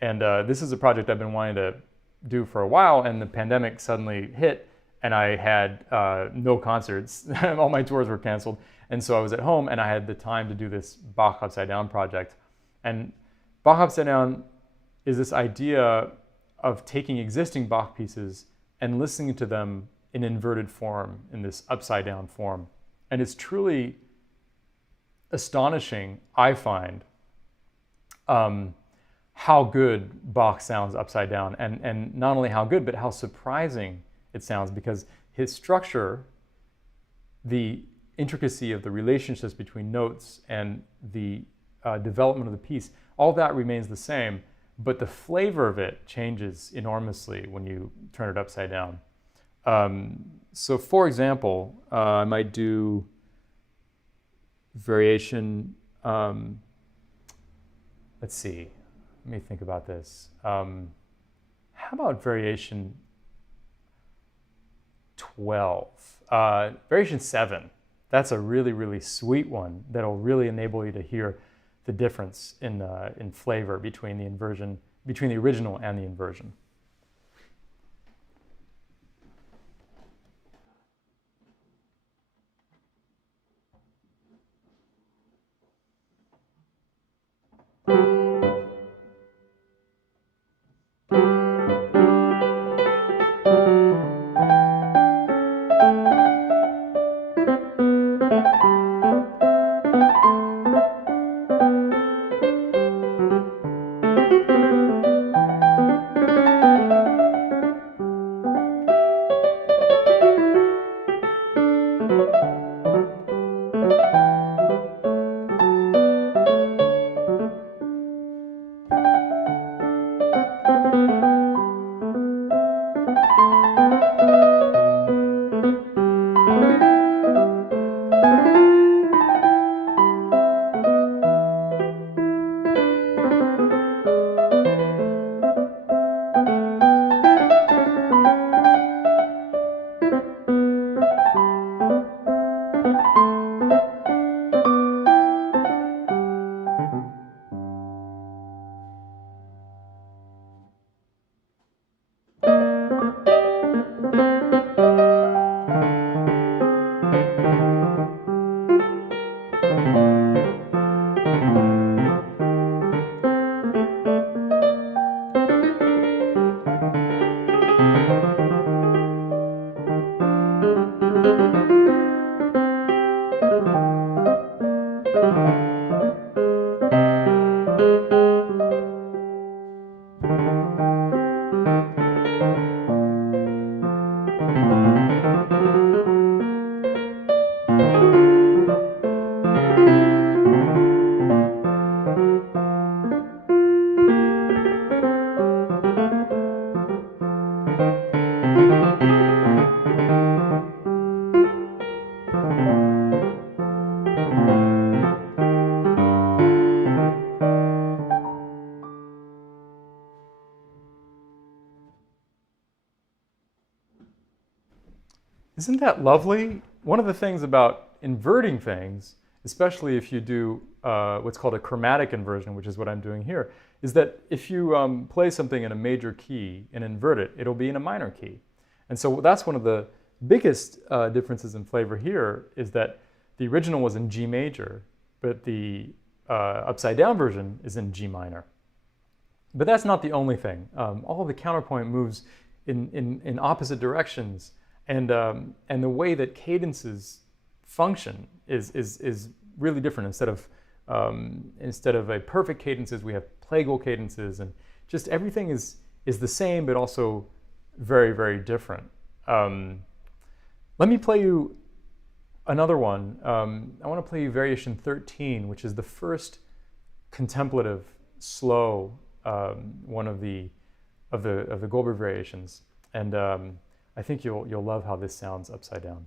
And this is a project I've been wanting to do for a while, and the pandemic suddenly hit, and I had no concerts. All my tours were canceled. And so I was at home, and I had the time to do this Bach Upside Down project. And Bach Upside Down is this idea of taking existing Bach pieces and listening to them in inverted form, in this upside down form. And it's truly astonishing, I find, how good Bach sounds upside down. And not only how good, but how surprising it sounds, because his structure, the intricacy of the relationships between notes and the development of the piece, all that remains the same, but the flavor of it changes enormously when you turn it upside down. So for example, I might do variation, let's see, let me think about this. How about variation 12? Variation 7, that's a really, really sweet one that'll really enable you to hear the difference in flavor between the inversion, between the original and the inversion. Isn't that lovely? One of the things about inverting things, especially if you do what's called a chromatic inversion, which is what I'm doing here, is that if you play something in a major key and invert it, it'll be in a minor key. And so that's one of the biggest differences in flavor here is that the original was in G major, but the upside down version is in G minor. But that's not the only thing. All of the counterpoint moves in opposite directions, and the way that cadences function is really different. Instead of a perfect cadences, we have plagal cadences, and just everything is the same, but also very, very different. Let me play you another one. I want to play you Variation 13, which is the first contemplative slow one of the Goldberg Variations, and I think you'll love how this sounds upside down.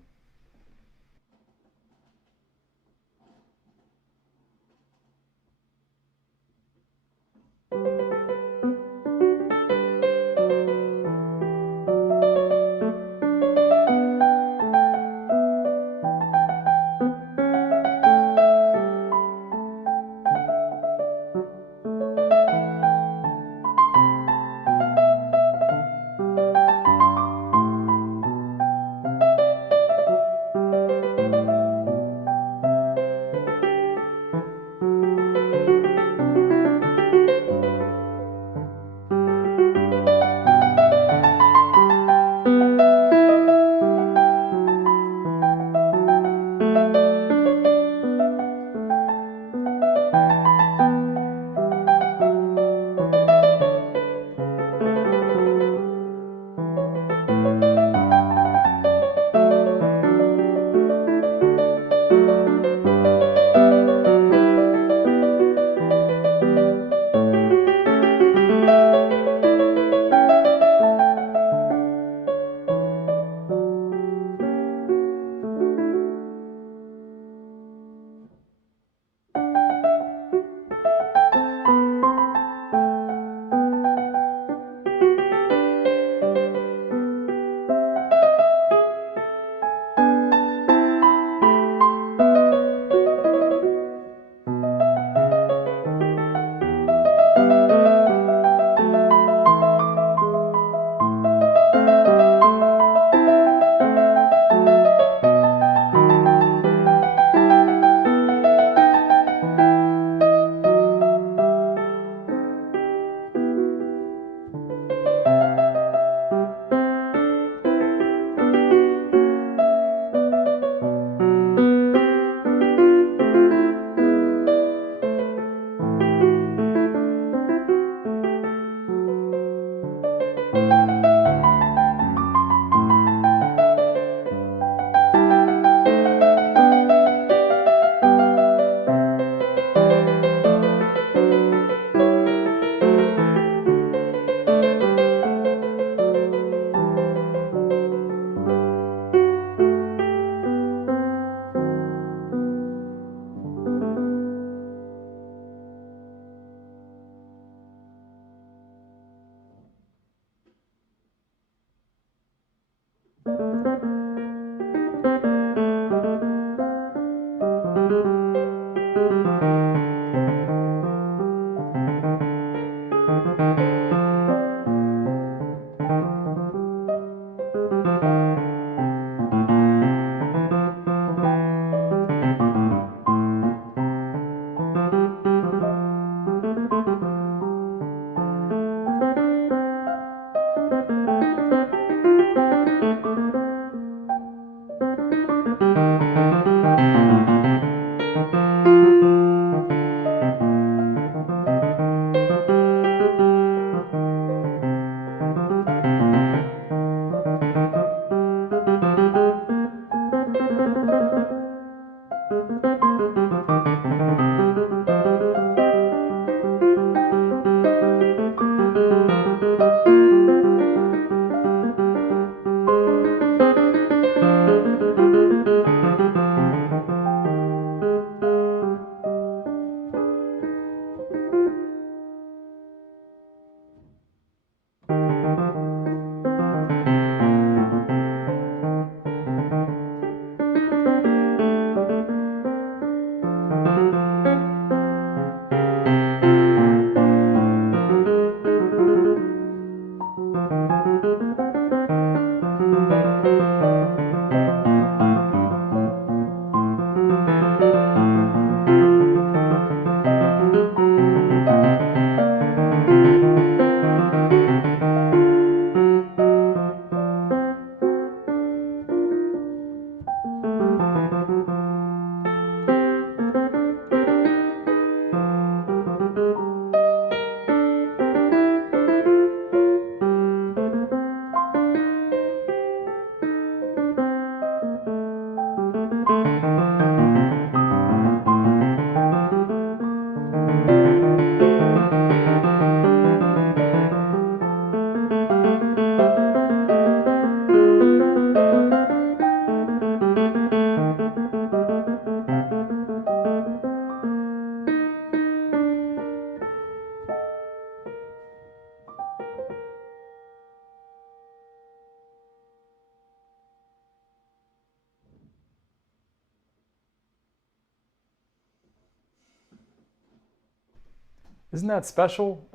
Isn't that special?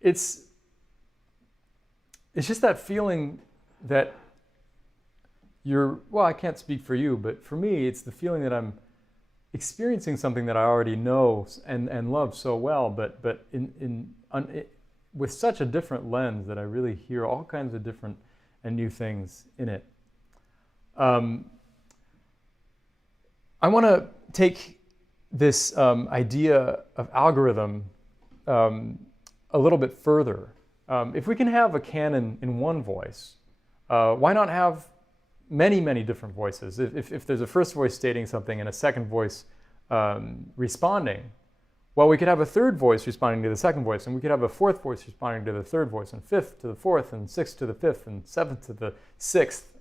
It's just that feeling that well, I can't speak for you, but for me, it's the feeling that I'm experiencing something that I already know and love so well, but with such a different lens that I really hear all kinds of different and new things in it. I want to take this idea of algorithm a little bit further. If we can have a canon in one voice, why not have many, many different voices? If there's a first voice stating something and a second voice responding, well, we could have a third voice responding to the second voice, and we could have a fourth voice responding to the third voice, and fifth to the fourth, and sixth to the fifth, and seventh to the sixth,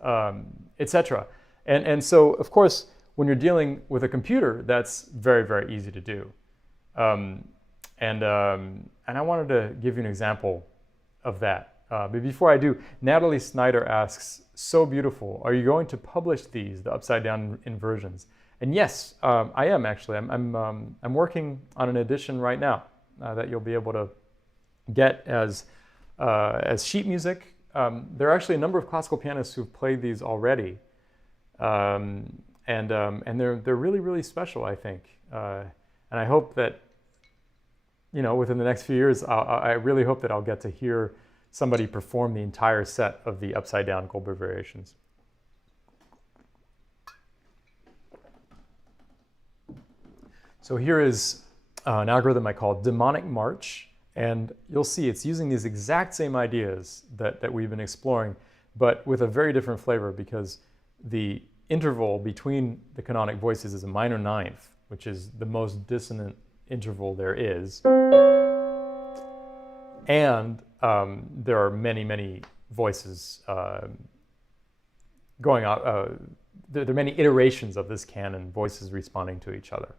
etc. And so, of course, when you're dealing with a computer, that's very, very easy to do. And I wanted to give you an example of that. But before I do, Natalie Snyder asks, so beautiful, are you going to publish these, the upside down inversions? And yes, I am actually. I'm working on an edition right now that you'll be able to get as sheet music. There are actually a number of classical pianists who've played these already, and they're really, really special, I think. And I hope that, you know, within the next few years, I really hope that I'll get to hear somebody perform the entire set of the upside down Goldberg Variations. So here is an algorithm I call Demonic March, and you'll see it's using these exact same ideas that we've been exploring, but with a very different flavor, because the interval between the canonic voices is a minor ninth, which is the most dissonant interval there is. And there are many, many voices going out. There are many iterations of this canon, voices responding to each other.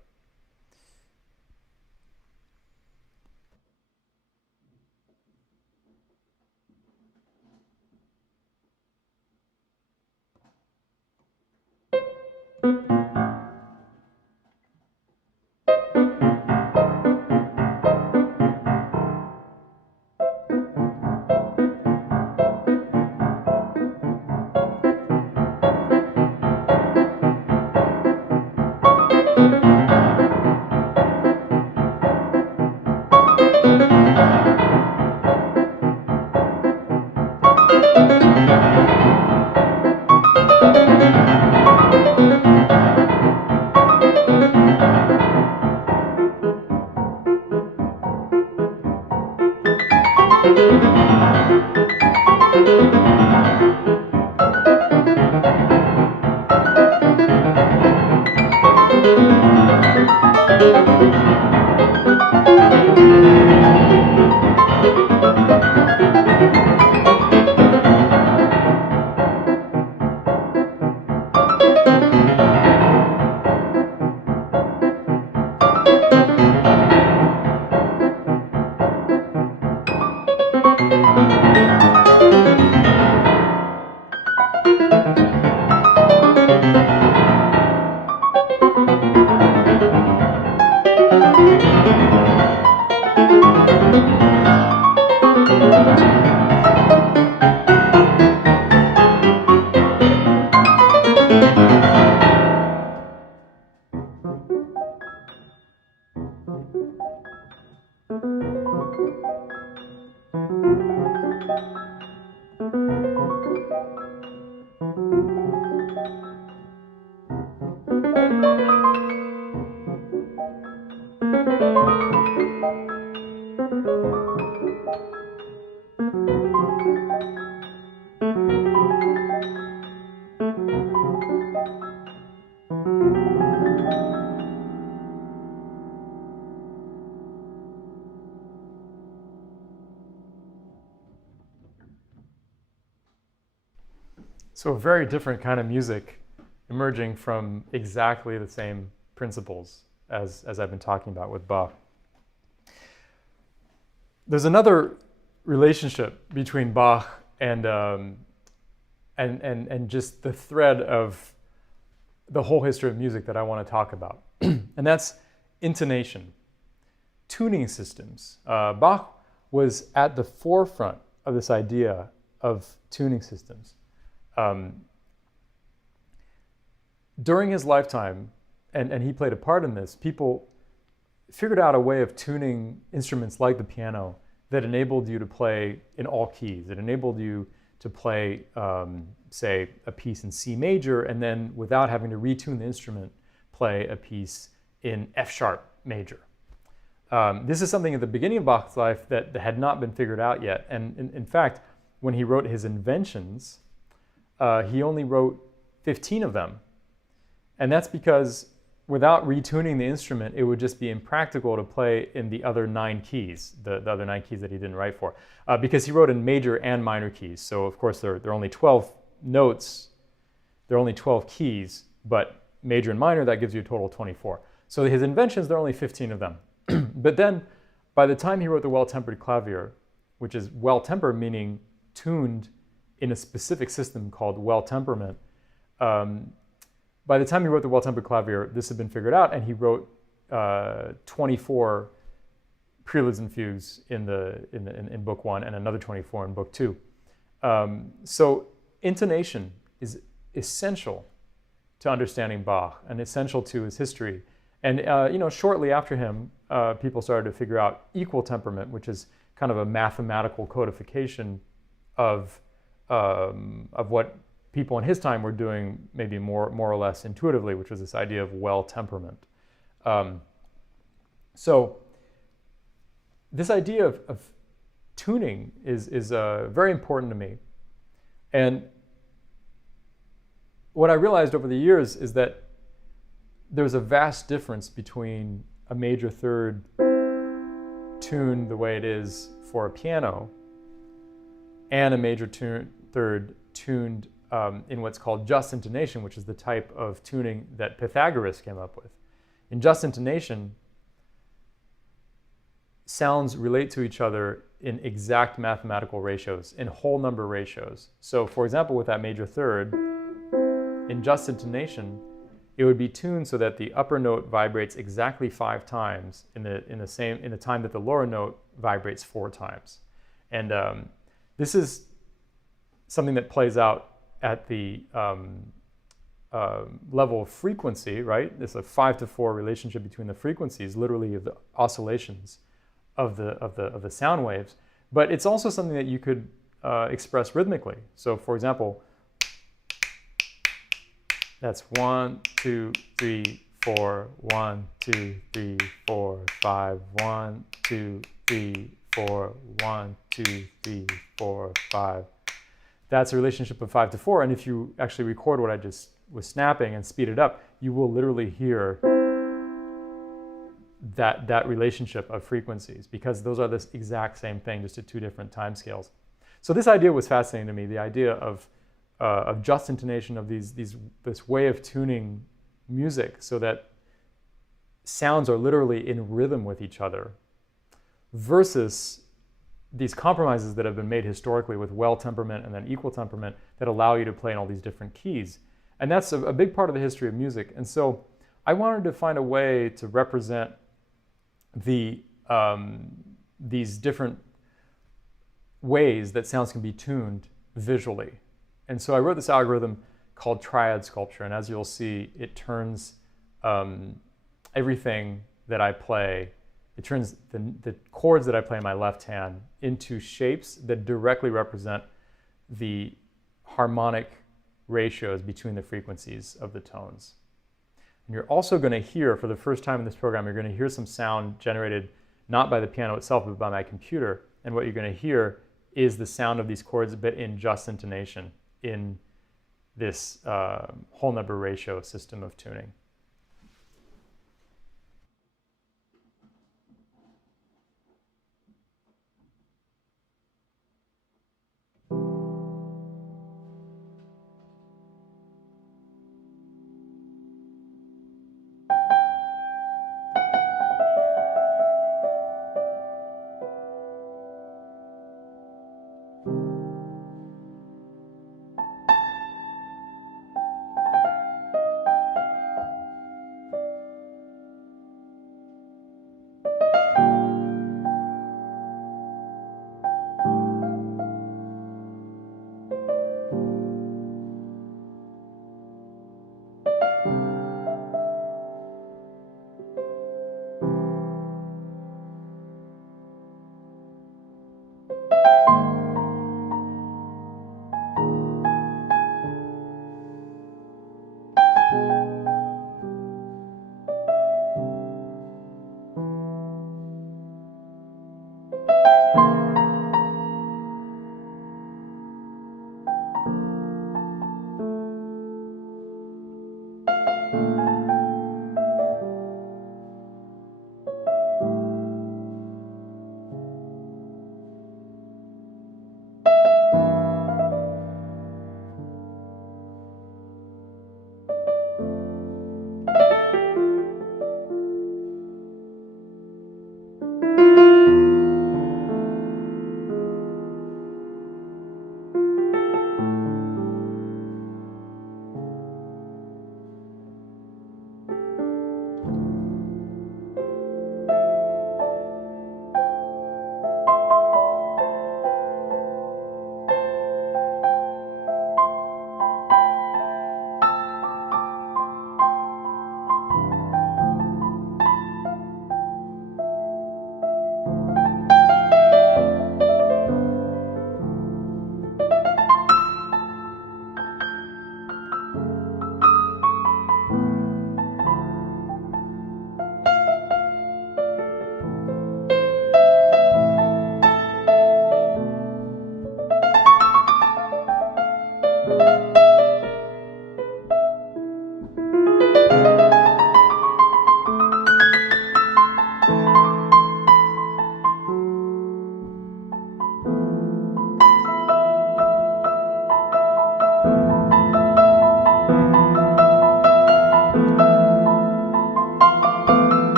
So a very different kind of music emerging from exactly the same principles as I've been talking about with Bach. There's another relationship between Bach and just the thread of the whole history of music that I want to talk about, and that's intonation. tuning systems. Bach was at the forefront of this idea of tuning systems. During his lifetime, and he played a part in this, people figured out a way of tuning instruments like the piano that enabled you to play in all keys. It enabled you to play, say, a piece in C major, and then without having to retune the instrument, play a piece in F sharp major. This is something at the beginning of Bach's life that had not been figured out yet. And in fact, when he wrote his inventions, he only wrote 15 of them. And that's because without retuning the instrument, it would just be impractical to play in the other 9 keys, the other 9 keys that he didn't write for, because he wrote in major and minor keys. So of course, there are only 12 notes, there are only 12 keys, but major and minor, that gives you a total of 24. So his inventions, there are only 15 of them. But then, by the time he wrote the well-tempered clavier, which is well-tempered meaning tuned in a specific system called well-temperament, by the time he wrote the well-tempered clavier, this had been figured out, and he wrote 24 preludes and fugues in book 1 and another 24 in book 2. So intonation is essential to understanding Bach and essential to his history. And shortly after him, people started to figure out equal temperament, which is kind of a mathematical codification of what people in his time were doing maybe more or less intuitively, which was this idea of well-temperament. So this idea of tuning is very important to me. And what I realized over the years is that there's a vast difference between a major third tuned the way it is for a piano and a major third tuned in what's called just intonation, which is the type of tuning that Pythagoras came up with. In just intonation, sounds relate to each other in exact mathematical ratios, in whole number ratios. So for example, with that major third, in just intonation, it would be tuned so that the upper note vibrates exactly 5 times in the time that the lower note vibrates 4 times. And this is something that plays out at the level of frequency, right? There's a 5-to-4 relationship between the frequencies, literally of the oscillations of the sound waves. But it's also something that you could express rhythmically. So for example, that's 1, 2, 3, 4, 1, 2, 3, 4, 5, 1, 2, 3, 4, 1, 2, 3, 4, 5. That's a relationship of 5-to-4. And if you actually record what I just was snapping and speed it up, you will literally hear that relationship of frequencies, because those are the exact same thing, just at 2 different time scales. So this idea was fascinating to me, the idea of just intonation, of this way of tuning music so that sounds are literally in rhythm with each other, versus these compromises that have been made historically with well temperament and then equal temperament that allow you to play in all these different keys. And that's a big part of the history of music. And so I wanted to find a way to represent these different ways that sounds can be tuned visually. And so I wrote this algorithm called Triad Sculpture, and as you'll see, it turns everything that I play, it turns the chords that I play in my left hand into shapes that directly represent the harmonic ratios between the frequencies of the tones. And you're also going to hear, for the first time in this program, you're going to hear some sound generated not by the piano itself, but by my computer. And what you're going to hear is the sound of these chords, but in just intonation, in this whole number ratio system of tuning.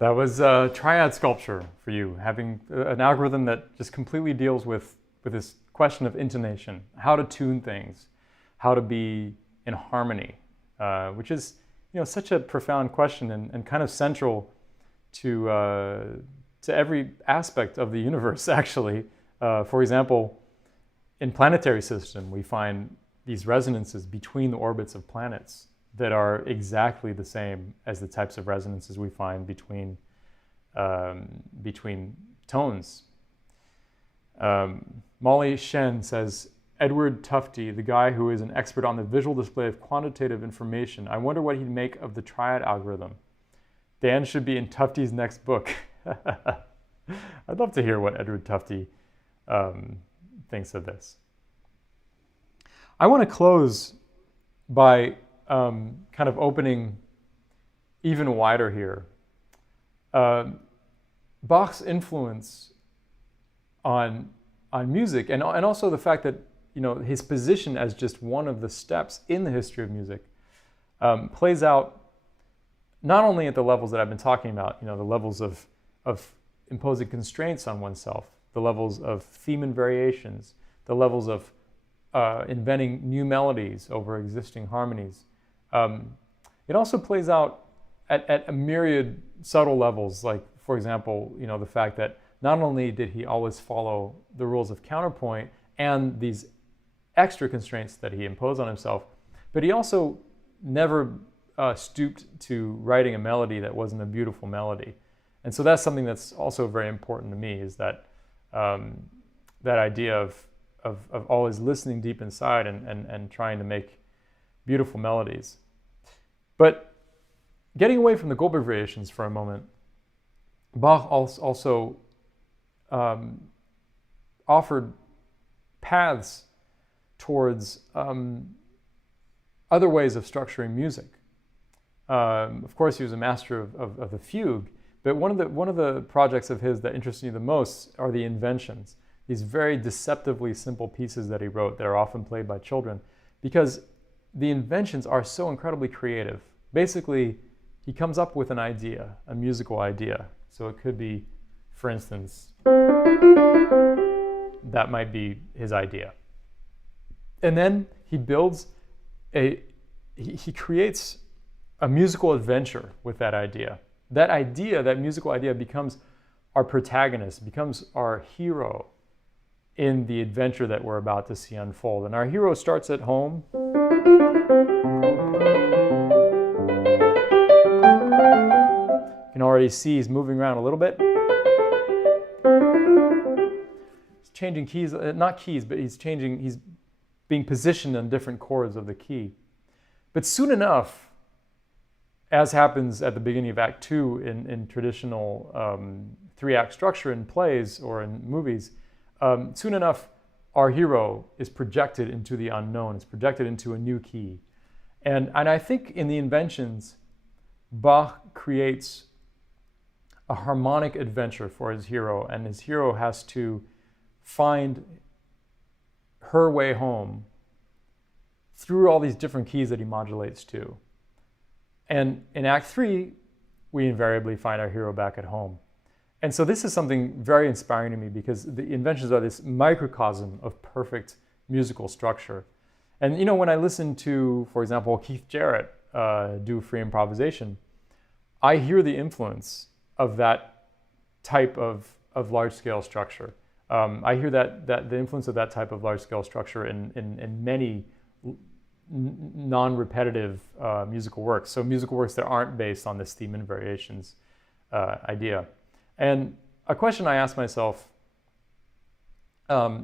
That was Triad Sculpture for you, having an algorithm that just completely deals with this question of intonation, how to tune things, how to be in harmony, which is such a profound question and kind of central to every aspect of the universe, actually. For example, in planetary system, we find these resonances between the orbits of planets that are exactly the same as the types of resonances we find between tones. Molly Shen says, Edward Tufte, the guy who is an expert on the visual display of quantitative information, I wonder what he'd make of the triad algorithm. Dan should be in Tufte's next book. I'd love to hear what Edward Tufte thinks of this. I want to close by kind of opening even wider here. Bach's influence on music, and also the fact that his position as just one of the steps in the history of music plays out not only at the levels that I've been talking about, the levels of imposing constraints on oneself, the levels of theme and variations, the levels of inventing new melodies over existing harmonies. It also plays out at a myriad subtle levels, like, for example, the fact that not only did he always follow the rules of counterpoint and these extra constraints that he imposed on himself, but he also never stooped to writing a melody that wasn't a beautiful melody. And so that's something that's also very important to me, is that that idea of always listening deep inside and trying to make beautiful melodies. But getting away from the Goldberg Variations for a moment, Bach also offered paths towards other ways of structuring music. Of course, he was a master of the fugue, but one of the projects of his that interests me the most are the inventions. These very deceptively simple pieces that he wrote that are often played by children, because the inventions are so incredibly creative. Basically, he comes up with an idea, a musical idea. So it could be, for instance, that might be his idea. And then he creates a musical adventure with that idea. That musical idea becomes our protagonist, becomes our hero in the adventure that we're about to see unfold. And our hero starts at home. You can already see he's moving around a little bit. He's changing keys, not keys, but he's being positioned on different chords of the key. But soon enough, as happens at the beginning of Act 2 in traditional 3-act structure in plays or in movies, soon enough, our hero is projected into the unknown, is projected into a new key. And I think in the inventions, Bach creates a harmonic adventure for his hero, and his hero has to find her way home through all these different keys that he modulates to. And in Act 3, we invariably find our hero back at home. And so this is something very inspiring to me, because the inventions are this microcosm of perfect musical structure. And when I listen to, for example, Keith Jarrett do free improvisation, I hear the influence of that type of large-scale structure. I hear that the influence of that type of large-scale structure in many non-repetitive musical works. So musical works that aren't based on this theme and variations idea. And a question I ask myself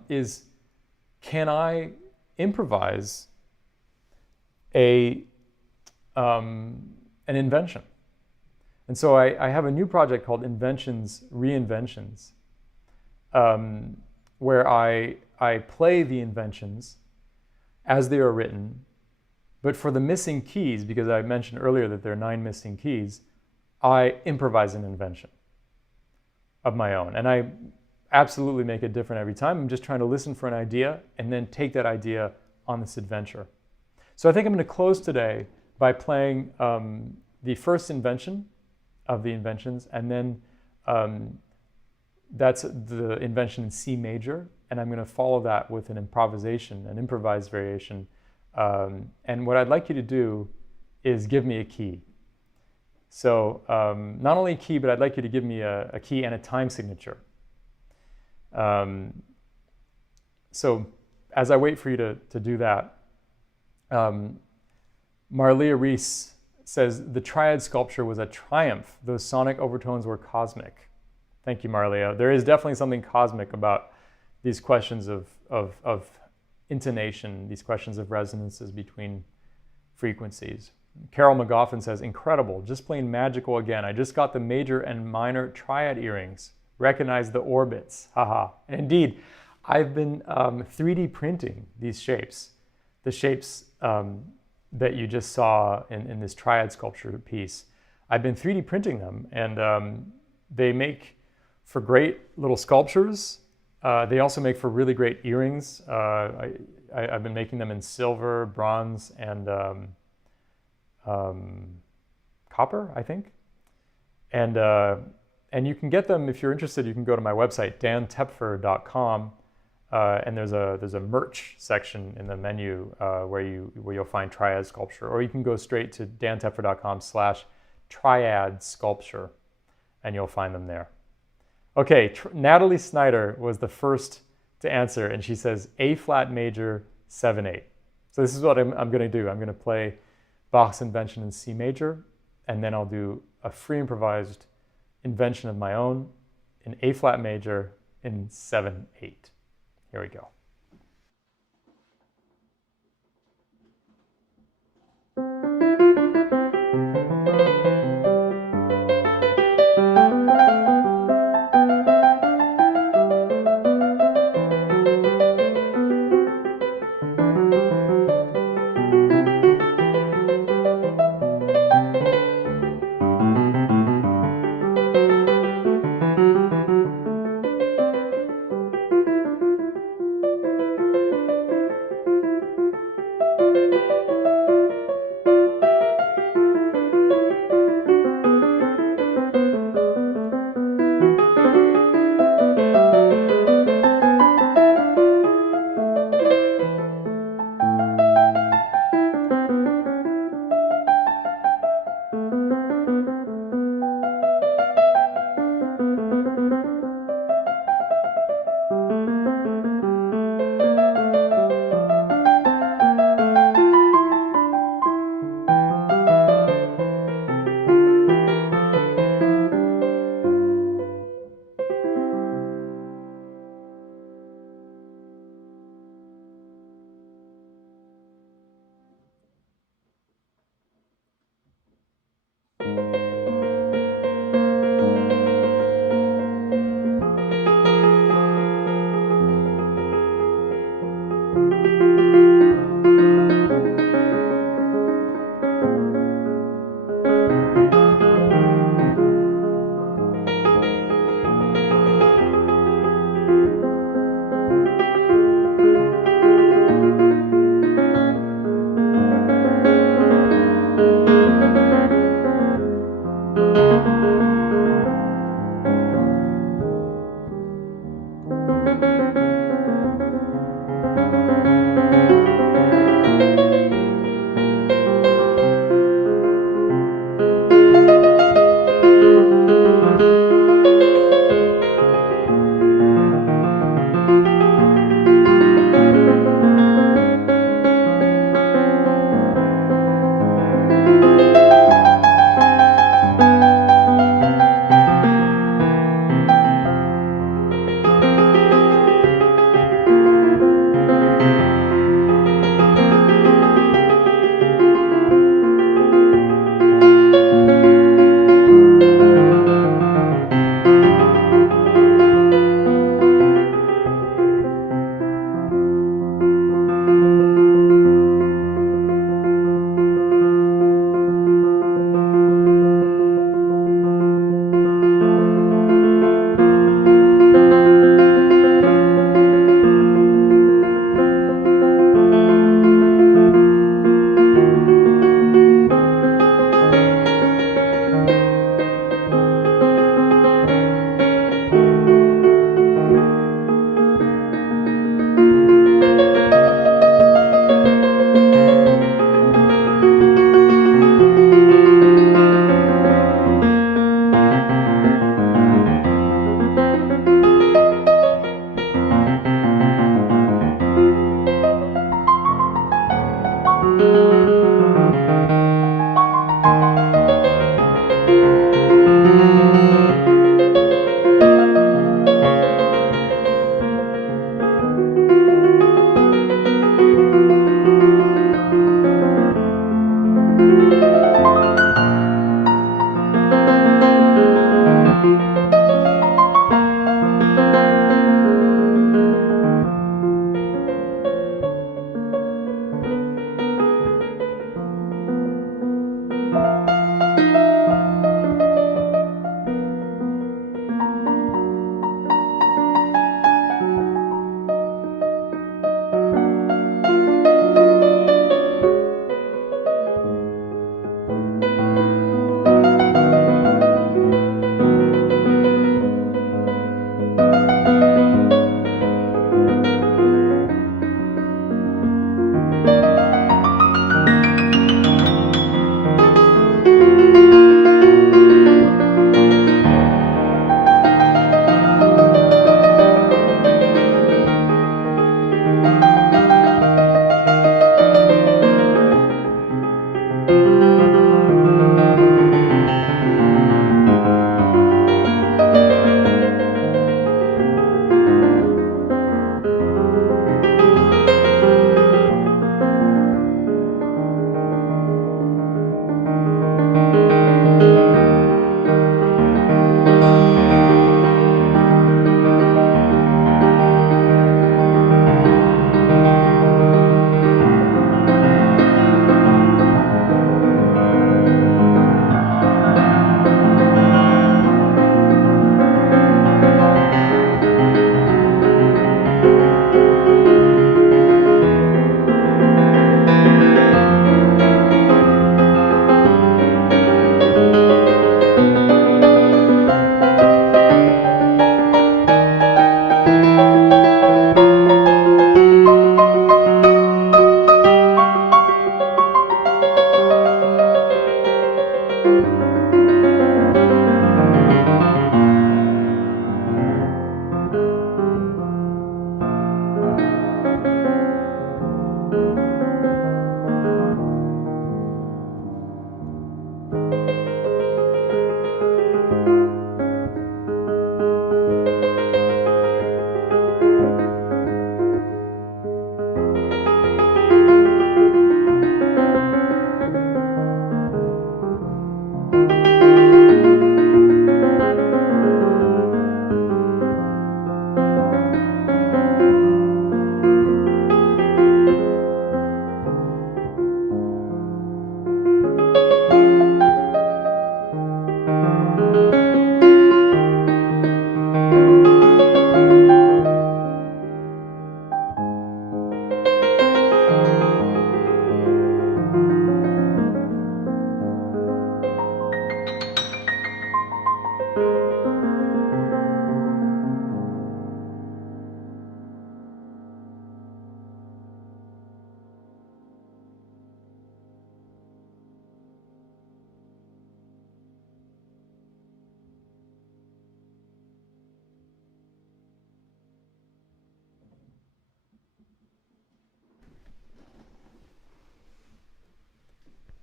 is, can I improvise an invention? And so I have a new project called Inventions, Reinventions, where I play the inventions as they are written, but for the missing keys, because I mentioned earlier that there are 9 missing keys, I improvise an invention of my own. And I absolutely make it different every time. I'm just trying to listen for an idea and then take that idea on this adventure. So I think I'm going to close today by playing the first invention of the inventions, and then that's the invention in C major, and I'm going to follow that with an improvisation, an improvised variation. And what I'd like you to do is give me a key. So not only a key, but I'd like you to give me a key and a time signature. So as I wait for you to do that, Marlia Reese says, the Triad Sculpture was a triumph. Those sonic overtones were cosmic. Thank you, Marlia. There is definitely something cosmic about these questions of intonation, these questions of resonances between frequencies. Carol McGoffin says, incredible, just plain magical again. I just got the major and minor triad earrings. Recognize the orbits, haha. And indeed, I've been 3D printing these shapes, the shapes that you just saw in this Triad Sculpture piece. I've been 3D printing them, and they make for great little sculptures. They also make for really great earrings. I've been making them in silver, bronze, and copper, I think. And you can get them, if you're interested, you can go to my website, dantepfer.com, and there's a merch section in the menu where you'll find Triad Sculpture, or you can go straight to dantepfer.com/Triad Sculpture, and you'll find them there. Okay, Natalie Snyder was the first to answer, and she says A flat major 7/8. So this is what I'm going to do. I'm going to play Bach's invention in C major, and then I'll do a free improvised invention of my own in A flat major in 7/8. Here we go.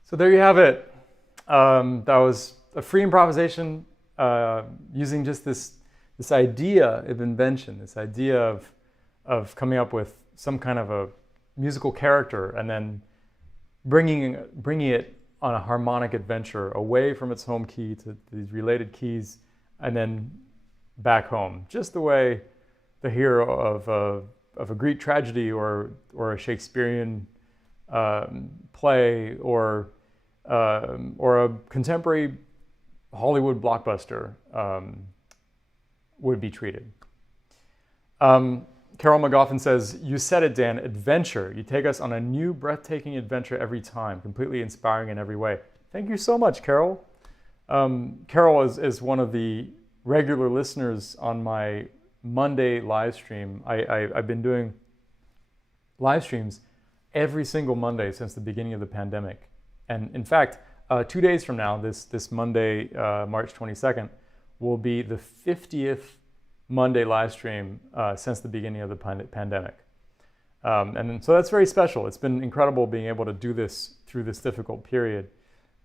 So there you have it. That was a free improvisation using just this idea of invention, this idea of coming up with some kind of a musical character and then bringing it on a harmonic adventure away from its home key to these related keys and then back home, just the way the hero of a Greek tragedy or a Shakespearean play or a contemporary Hollywood blockbuster would be treated. Carol McGoffin says, "You said it, Dan, adventure. You take us on a new breathtaking adventure every time, completely inspiring in every way." Thank you so much, Carol. Carol is one of the regular listeners on my Monday live stream. I've been doing live streams every single Monday since the beginning of the pandemic. And in fact, 2 days from now, this Monday, March 22nd, will be the 50th Monday live stream since the beginning of the pandemic. And so that's very special. It's been incredible being able to do this through this difficult period.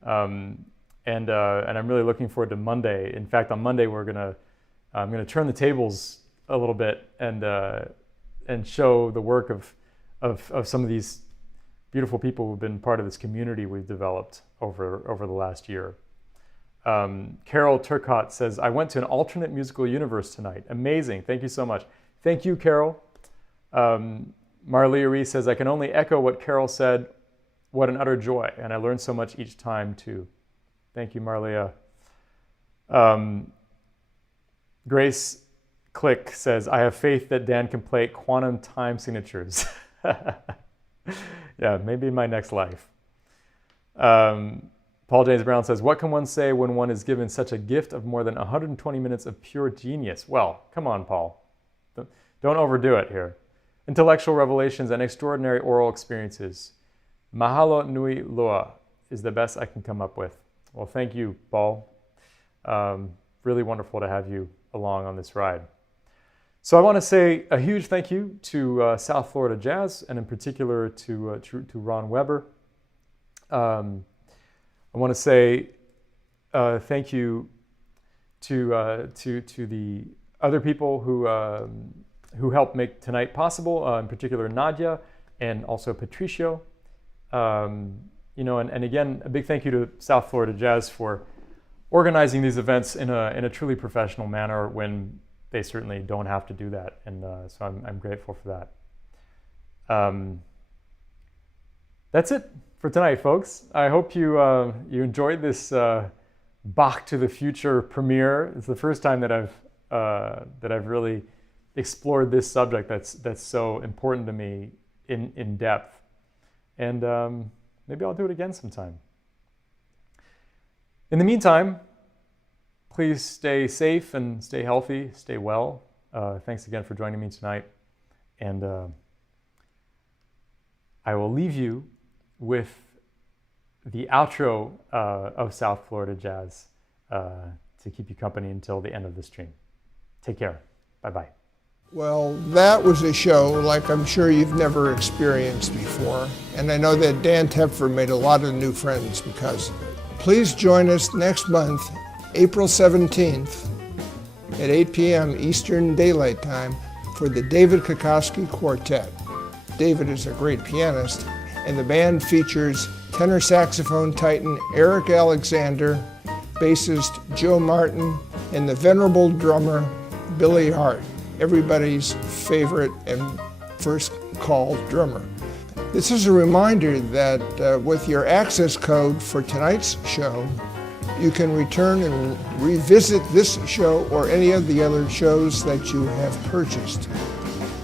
And I'm really looking forward to Monday. In fact, on Monday, I'm gonna turn the tables a little bit and show the work of some of these beautiful people who've been part of this community we've developed over the last year. Carol Turcott says, "I went to an alternate musical universe tonight. Amazing. Thank you so much." Thank you, Carol. Marlia Reese says, "I can only echo what Carol said. What an utter joy. And I learned so much each time, too." Thank you, Marlia. Grace Click says, "I have faith that Dan can play quantum time signatures." Yeah, maybe in my next life. Paul James Brown says, "What can one say when one is given such a gift of more than 120 minutes of pure genius?" Well, come on, Paul. Don't overdo it here. "Intellectual revelations and extraordinary oral experiences. Mahalo nui loa is the best I can come up with." Well, thank you, Paul. Really wonderful to have you along on this ride. So I want to say a huge thank you to South Florida Jazz, and in particular to Ron Weber. I want to say thank you to the other people who helped make tonight possible, in particular Nadia and also Patricio. And again, a big thank you to South Florida Jazz for organizing these events in a truly professional manner when they certainly don't have to do that, and so I'm grateful for that. That's it for tonight, folks. I hope you enjoyed this Bach to the Future premiere. It's the first time that I've really explored this subject that's so important to me in depth, and maybe I'll do it again sometime. In the meantime, please stay safe and stay healthy, stay well. Thanks again for joining me tonight. And I will leave you with the outro of South Florida Jazz to keep you company until the end of the stream. Take care. Bye-bye. Well, that was a show like I'm sure you've never experienced before. And I know that Dan Tepfer made a lot of new friends because of it. Please join us next month, April 17th at 8 p.m. Eastern Daylight Time for the David Kokoski Quartet. David is a great pianist, and the band features tenor saxophone titan Eric Alexander, bassist Joe Martin, and the venerable drummer Billy Hart, everybody's favorite and first call drummer. This is a reminder that with your access code for tonight's show, you can return and revisit this show or any of the other shows that you have purchased.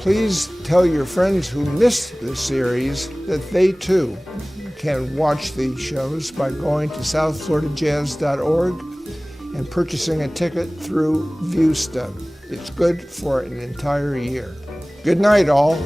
Please tell your friends who missed the series that they too can watch these shows by going to southfloridajazz.org and purchasing a ticket through ViewStub. It's good for an entire year. Good night, all.